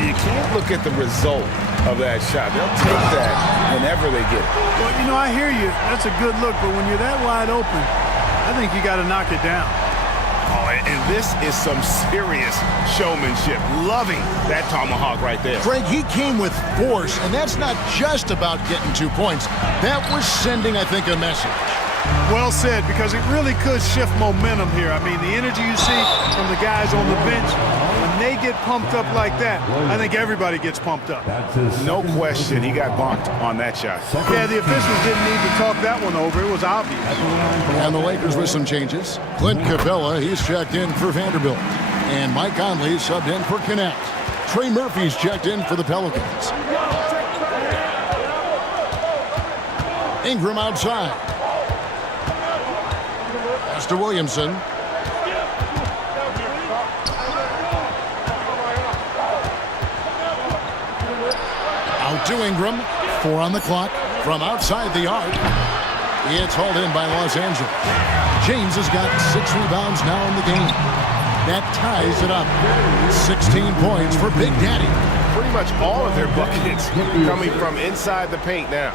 You can't look at the result of that shot. They'll take that whenever they get it. Well, you know, I hear you. That's a good look, but when you're that wide open, I think you got to knock it down. Oh, and this is some serious showmanship. Loving that tomahawk right there. Greg, he came with force, and that's not just about getting 2 points. That was sending, I think, a message. Well said, because it really could shift momentum here. I mean, the energy you see from the guys on the bench, when they get pumped up like that, I think everybody gets pumped up. No question, he got bumped on that shot. Yeah, the officials didn't need to talk that one over. It was obvious. And the Lakers with some changes. Clint Capella, he's checked in for Vanderbilt. And Mike Conley subbed in for Connect. Trey Murphy's checked in for the Pelicans. Ingram outside. Pass to Williamson. Out to Ingram. 4 on the clock. From outside the arc. It's hauled in by Los Angeles. James has got 6 rebounds now in the game. That ties it up. 16 points for Big Daddy. Pretty much all of their buckets coming from inside the paint now.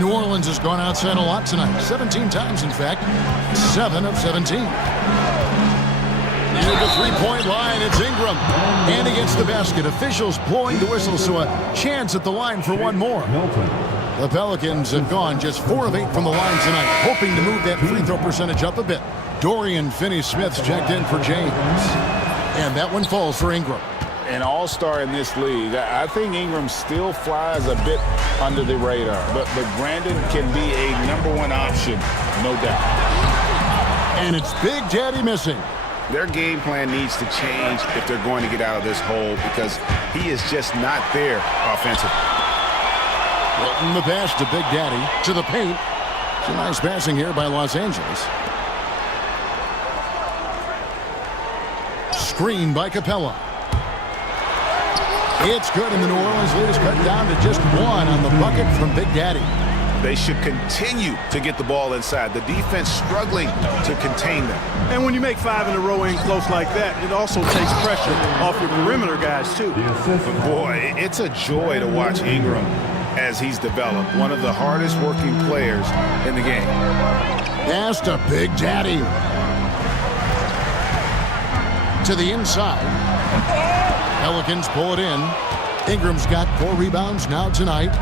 New Orleans has gone outside a lot tonight. 17 times, in fact. 7 of 17. Near the three-point line, it's Ingram. And he gets the basket. Officials blowing the whistle, so a chance at the line for one more. The Pelicans have gone just 4 of 8 from the line tonight, hoping to move that free throw percentage up a bit. Dorian Finney-Smith's checked in for James. And that one falls for Ingram. An all-star in this league. I think Ingram still flies a bit under the radar, but Brandon can be a #1 option, no doubt. And it's Big Daddy missing. Their game plan needs to change if they're going to get out of this hole, because he is just not there offensively. Wilton the pass to Big Daddy to the paint. Some nice passing here by Los Angeles. Screen by Capella. It's good, and the New Orleans lead is cut down to just 1 on the bucket from Big Daddy. They should continue to get the ball inside. The defense struggling to contain them. And when you make 5 in a row in close like that, it also takes pressure off your perimeter guys, too. But boy, it's a joy to watch Ingram as he's developed. One of the hardest working players in the game. Pass to Big Daddy. To the inside. Pelicans pull it in. Ingram's got 4 rebounds now tonight.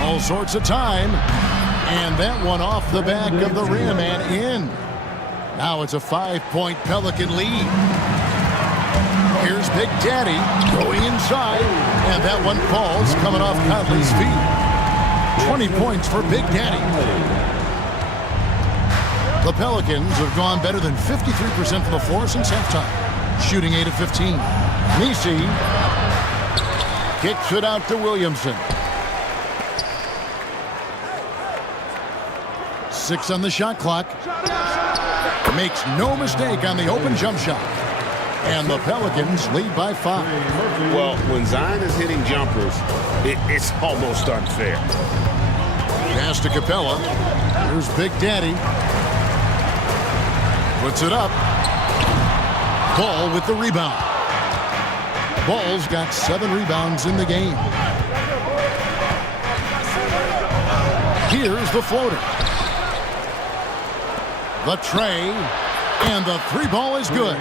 All sorts of time. And that one off the back of the rim and in. Now it's a 5-point Pelican lead. Here's Big Daddy going inside. And that one falls coming off Conley's feet. 20 points for Big Daddy. The Pelicans have gone better than 53% from the floor since halftime, shooting 8 of 15. Messi kicks it out to Williamson. 6 on the shot clock. Makes no mistake on the open jump shot. And the Pelicans lead by 5. Well, when Zion is hitting jumpers, it's almost unfair. Pass to Capella. Here's Big Daddy. Puts it up. Ball with the rebound. Ball's got 7 rebounds in the game. Here's the floater. The tray. And the 3 ball is good.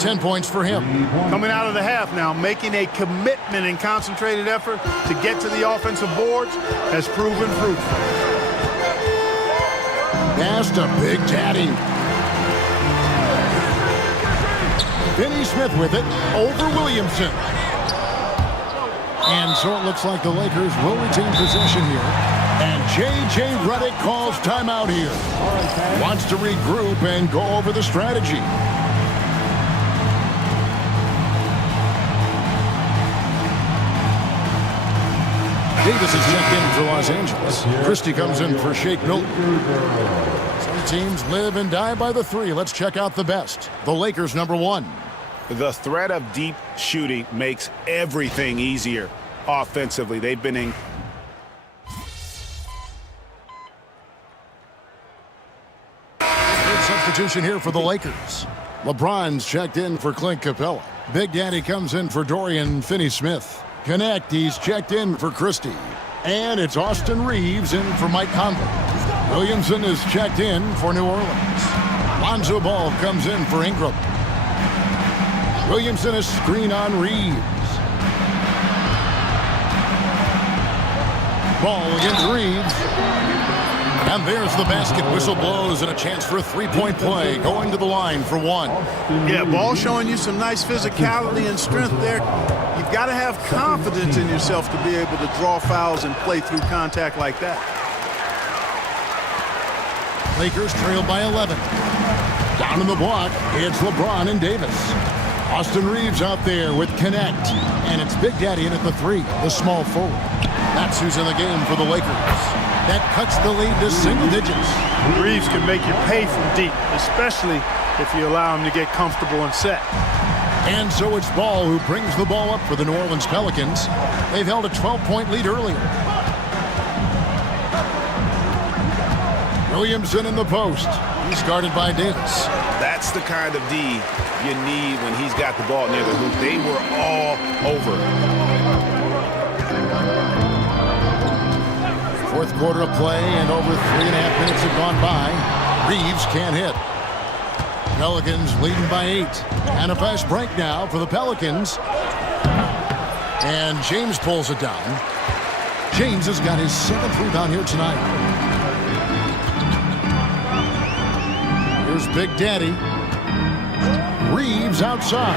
10 points for him. Coming out of the half now, making a commitment and concentrated effort to get to the offensive boards has proven fruitful. Pass to Big Daddy. Finney-Smith with it over Williamson. And so it looks like the Lakers will retain possession here And J.J. Redick calls timeout here. Wants to regroup and go over the strategy. Davis is checked in for Los Angeles. Christie comes in for Shake Milton. Some teams live and die by the three. Let's check out the best. The Lakers, number 1. The threat of deep shooting makes everything easier offensively. They've been in. Good substitution here for the Lakers. LeBron's checked in for Clint Capella. Big Daddy comes in for Dorian Finney-Smith. Connect, he's checked in for Christie. And it's Austin Reeves in for Mike Conley. Williamson is checked in for New Orleans. Lonzo Ball comes in for Ingram. Williamson is screen on Reeves. Ball against Reeves. And there's the basket. Whistle blows and a chance for a three-point play. Going to the line for 1. Yeah, Ball showing you some nice physicality and strength there. You've got to have confidence in yourself to be able to draw fouls and play through contact like that. Lakers trail by 11. Down in the block, it's LeBron and Davis. Austin Reeves out there with Connect. And it's Big Daddy in at the 3, the small forward. That's who's in the game for the Lakers. That cuts the lead to single digits. Reeves can make you pay from deep, especially if you allow him to get comfortable and set. And so it's Ball who brings the ball up for the New Orleans Pelicans. They've held a 12-point lead earlier. Williamson in the post. He's guarded by Davis. That's the kind of D you need when he's got the ball near the hoop. They were all over. Fourth quarter of play, and over 3.5 minutes have gone by. Reeves can't hit. Pelicans leading by 8. And a fast break now for the Pelicans. And James pulls it down. James has got his 7th rebound here tonight. Here's Big Daddy. Reeves outside.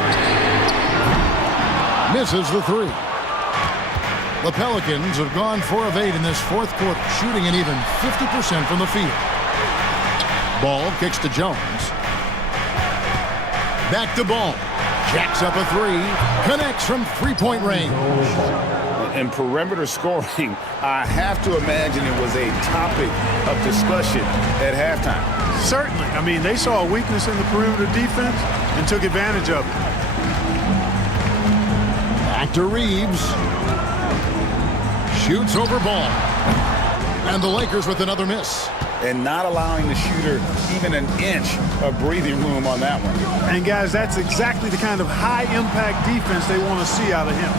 Misses the 3. The Pelicans have gone 4 of 8 in this fourth quarter, shooting an even 50% from the field. Ball kicks to Jones. Back to Ball. Jacks up a 3. Connects from three-point range. And perimeter scoring, I have to imagine it was a topic of discussion at halftime. Certainly. I mean, they saw a weakness in the perimeter defense and took advantage of it. Back to Reeves. Shoots over Ball. And the Lakers with another miss. And not allowing the shooter even an inch of breathing room on that one. And guys, that's exactly the kind of high-impact defense they want to see out of him.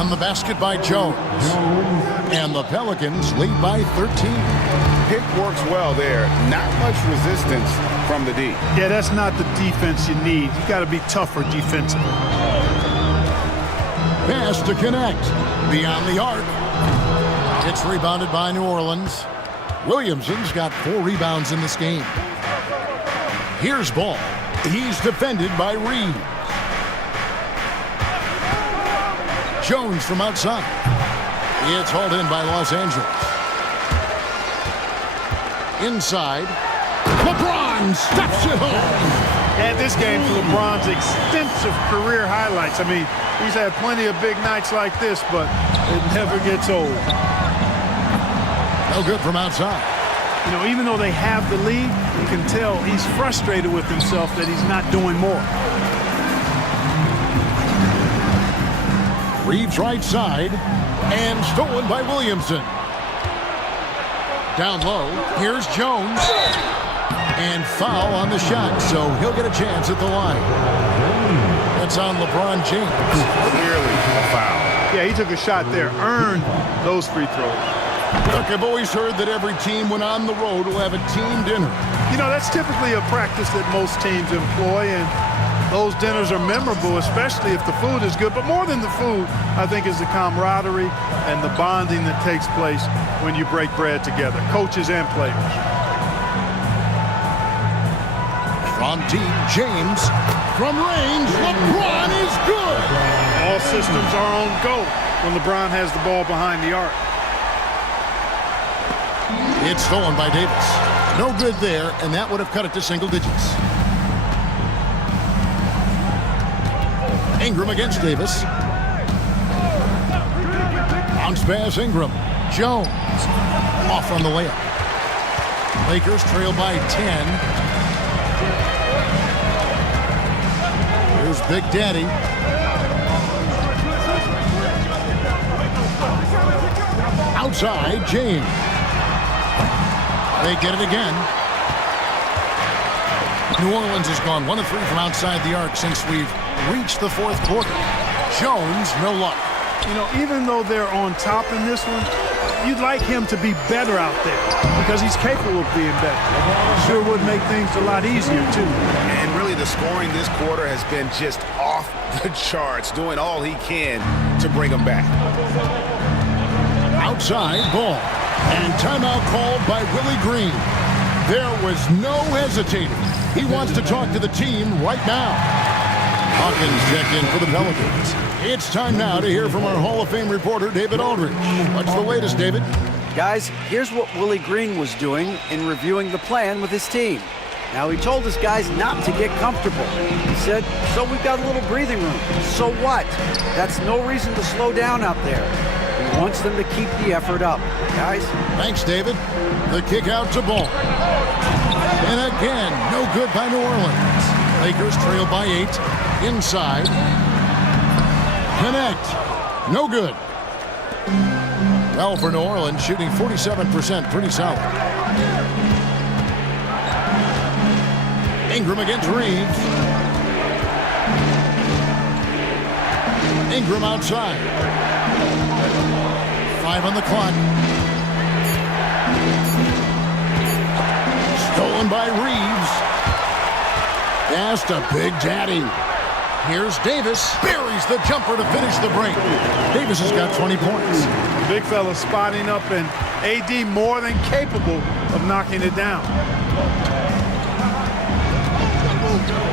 And the basket by Jones. And the Pelicans lead by 13. Pick works well there. Not much resistance from the D. Yeah, that's not the defense you need. You got to be tougher defensively. Pass to Connect. Beyond the arc. It's rebounded by New Orleans. Williamson's got 4 rebounds in this game. Here's Ball. He's defended by Reeves. Jones from outside. It's hauled in by Los Angeles. Inside. LeBron steps it home. And this game for LeBron's extensive career highlights. I mean, he's had plenty of big nights like this, but it never gets old. No good from outside. You know, even though they have the lead, you can tell he's frustrated with himself that he's not doing more. Reeves right side, and stolen by Williamson. Down low, here's Jones. And foul on the shot, so he'll get a chance at the line. That's on LeBron James. Clearly a foul. Yeah, he took a shot there, earned those free throws. Look, I've always heard that every team when on the road will have a team dinner. You know, that's typically a practice that most teams employ, and those dinners are memorable, especially if the food is good. But more than the food, I think, is the camaraderie and the bonding that takes place when you break bread together, coaches and players. From deep, James. From range, LeBron is good. All systems are on go when LeBron has the ball behind the arc. It's stolen by Davis. No good there, and that would have cut it to single digits. Ingram against Davis. Bounce pass, Ingram. Jones off on the layup. Lakers trail by 10. Here's Big Daddy. Outside, James. They get it again. New Orleans has gone 1 of 3 from outside the arc since we've reached the fourth quarter. Jones, no luck. You know, even though they're on top in this one, you'd like him to be better out there because he's capable of being better. Sure would make things a lot easier, too. And really, the scoring this quarter has been just off the charts, doing all he can to bring them back. Outside, ball. And timeout called by Willie Green. There was no hesitating. He wants to talk to the team right now. Hawkins checked in for the Pelicans. It's time now to hear from our Hall of Fame reporter, David Aldridge. What's the latest, David? Guys, here's what Willie Green was doing in reviewing the plan with his team. Now, he told his guys not to get comfortable. He said, so we've got a little breathing room. So what? That's no reason to slow down out there. He wants them to keep the effort up. Guys? Thanks, David. The kick out to Ball. And again, no good by New Orleans. Lakers trail by 8. Inside. Connect. No good. Well, for New Orleans, shooting 47%, pretty solid. Ingram against Reeves. Ingram outside. 5 on the clock. Stolen by Reeves. Pass to Big Daddy. Here's Davis. Buries the jumper to finish the break. Davis has got 20 points. Big fella spotting up, and AD more than capable of knocking it down.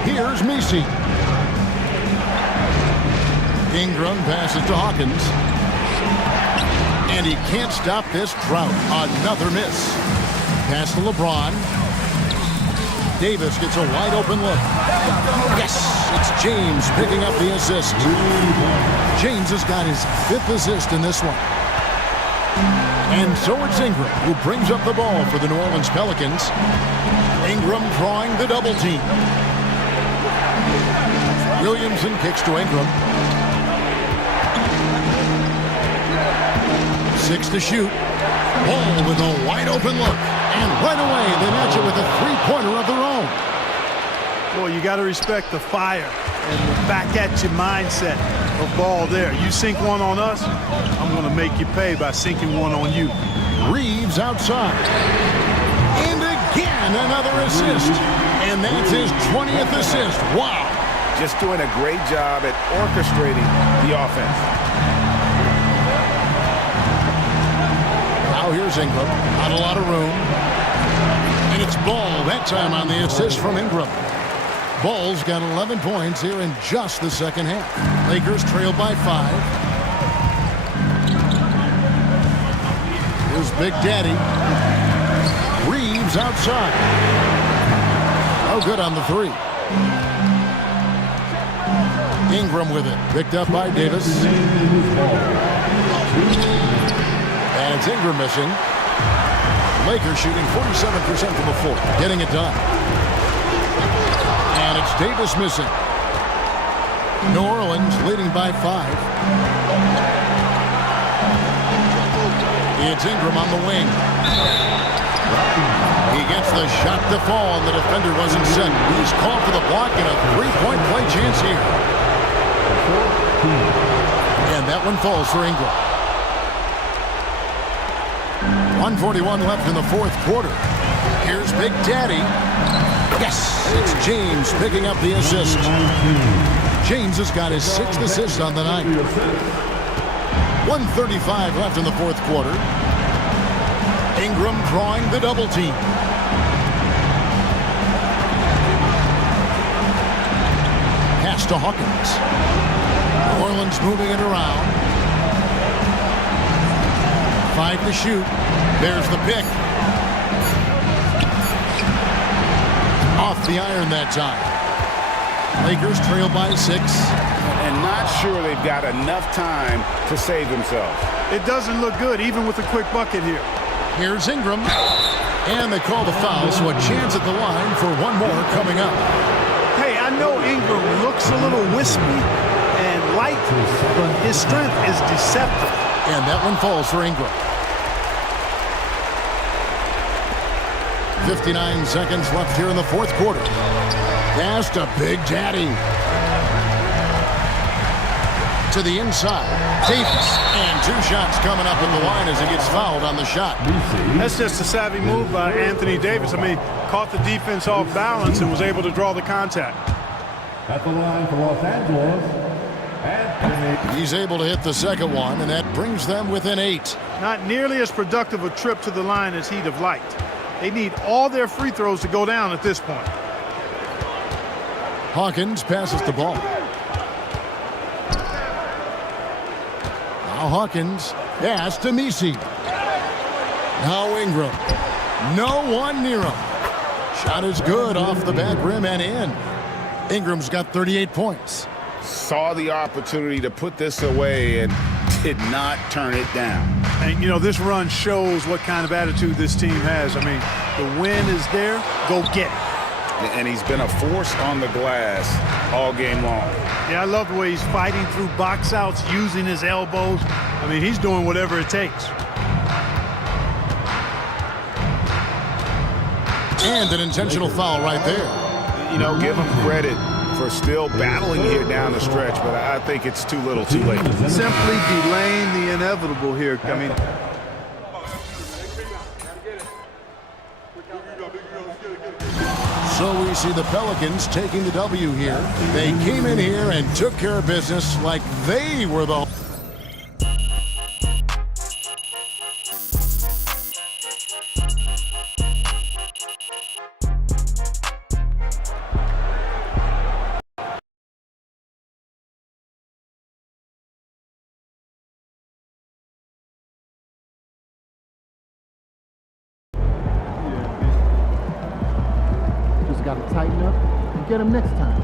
Here's Messi. Ingram passes to Hawkins. And he can't stop this drought. Another miss. Pass to LeBron. Davis gets a wide open look. Yes, it's James picking up the assist. James has got his 5th assist in this one. And so it's Ingram who brings up the ball for the New Orleans Pelicans. Ingram drawing the double team. Williamson kicks to Ingram. 6 to shoot. Ball with a wide open look. And right away, they match it with a 3-pointer of their own. Boy, you got to respect the fire and the back-at-you mindset of Ball there. You sink one on us, I'm going to make you pay by sinking one on you. Reeves outside. And again, another assist. And that's his 20th assist. Wow. Just doing a great job at orchestrating the offense. Now here's Ingram. Not a lot of room. And it's Ball that time on the assist from Ingram. Ball's got 11 points here in just the second half. Lakers trail by 5. Here's Big Daddy. Reeves outside. Oh, good on the 3. Ingram with it. Picked up by Davis. And it's Ingram missing. Lakers shooting 47% from the floor. Getting it done. And it's Davis missing. New Orleans leading by 5. It's Ingram on the wing. He gets the shot to fall, and the defender wasn't set. He's called for the block and a 3-point play chance here. And that one falls for Ingram. 1:41 left in the fourth quarter. Here's Big Daddy. Yes, it's James picking up the assist. James has got his 6th assist on the night. 1:35 left in the fourth quarter. Ingram drawing the double team. Pass to Hawkins. New Orleans moving it around. 5 to shoot. There's the pick. Off the iron that time. Lakers trail by 6. And not sure they've got enough time to save themselves. It doesn't look good, even with a quick bucket here. Here's Ingram. And they call the foul, so a chance at the line for one more coming up. Hey, I know Ingram looks a little wispy and light, but his strength is deceptive. And that one falls for Ingram. 59 seconds left here in the fourth quarter. Pass to Big Daddy. To the inside. Davis. And 2 shots coming up at the line as he gets fouled on the shot. That's just a savvy move by Anthony Davis. I mean, caught the defense off balance and was able to draw the contact. At the line for Los Angeles, Anthony. He's able to hit the second one, and that brings them within 8. Not nearly as productive a trip to the line as he'd have liked. They need all their free throws to go down at this point. Hawkins passes the ball. Now Hawkins. Pass to Messi. Now Ingram. No one near him. Shot is good off the back rim and in. Ingram's got 38 points. Saw the opportunity to put this away and did not turn it down. And, you know, this run shows what kind of attitude this team has. I mean, the win is there. Go get it. And he's been a force on the glass all game long. Yeah, I love the way he's fighting through box outs, using his elbows. I mean, he's doing whatever it takes. And an intentional foul right there. You know, give him credit for still battling here down the stretch, but I think it's too little too late. Simply delaying the inevitable here. I mean, so we see the Pelicans taking the W here. They came in here and took care of business like they were the... Got to tighten up and get him next time.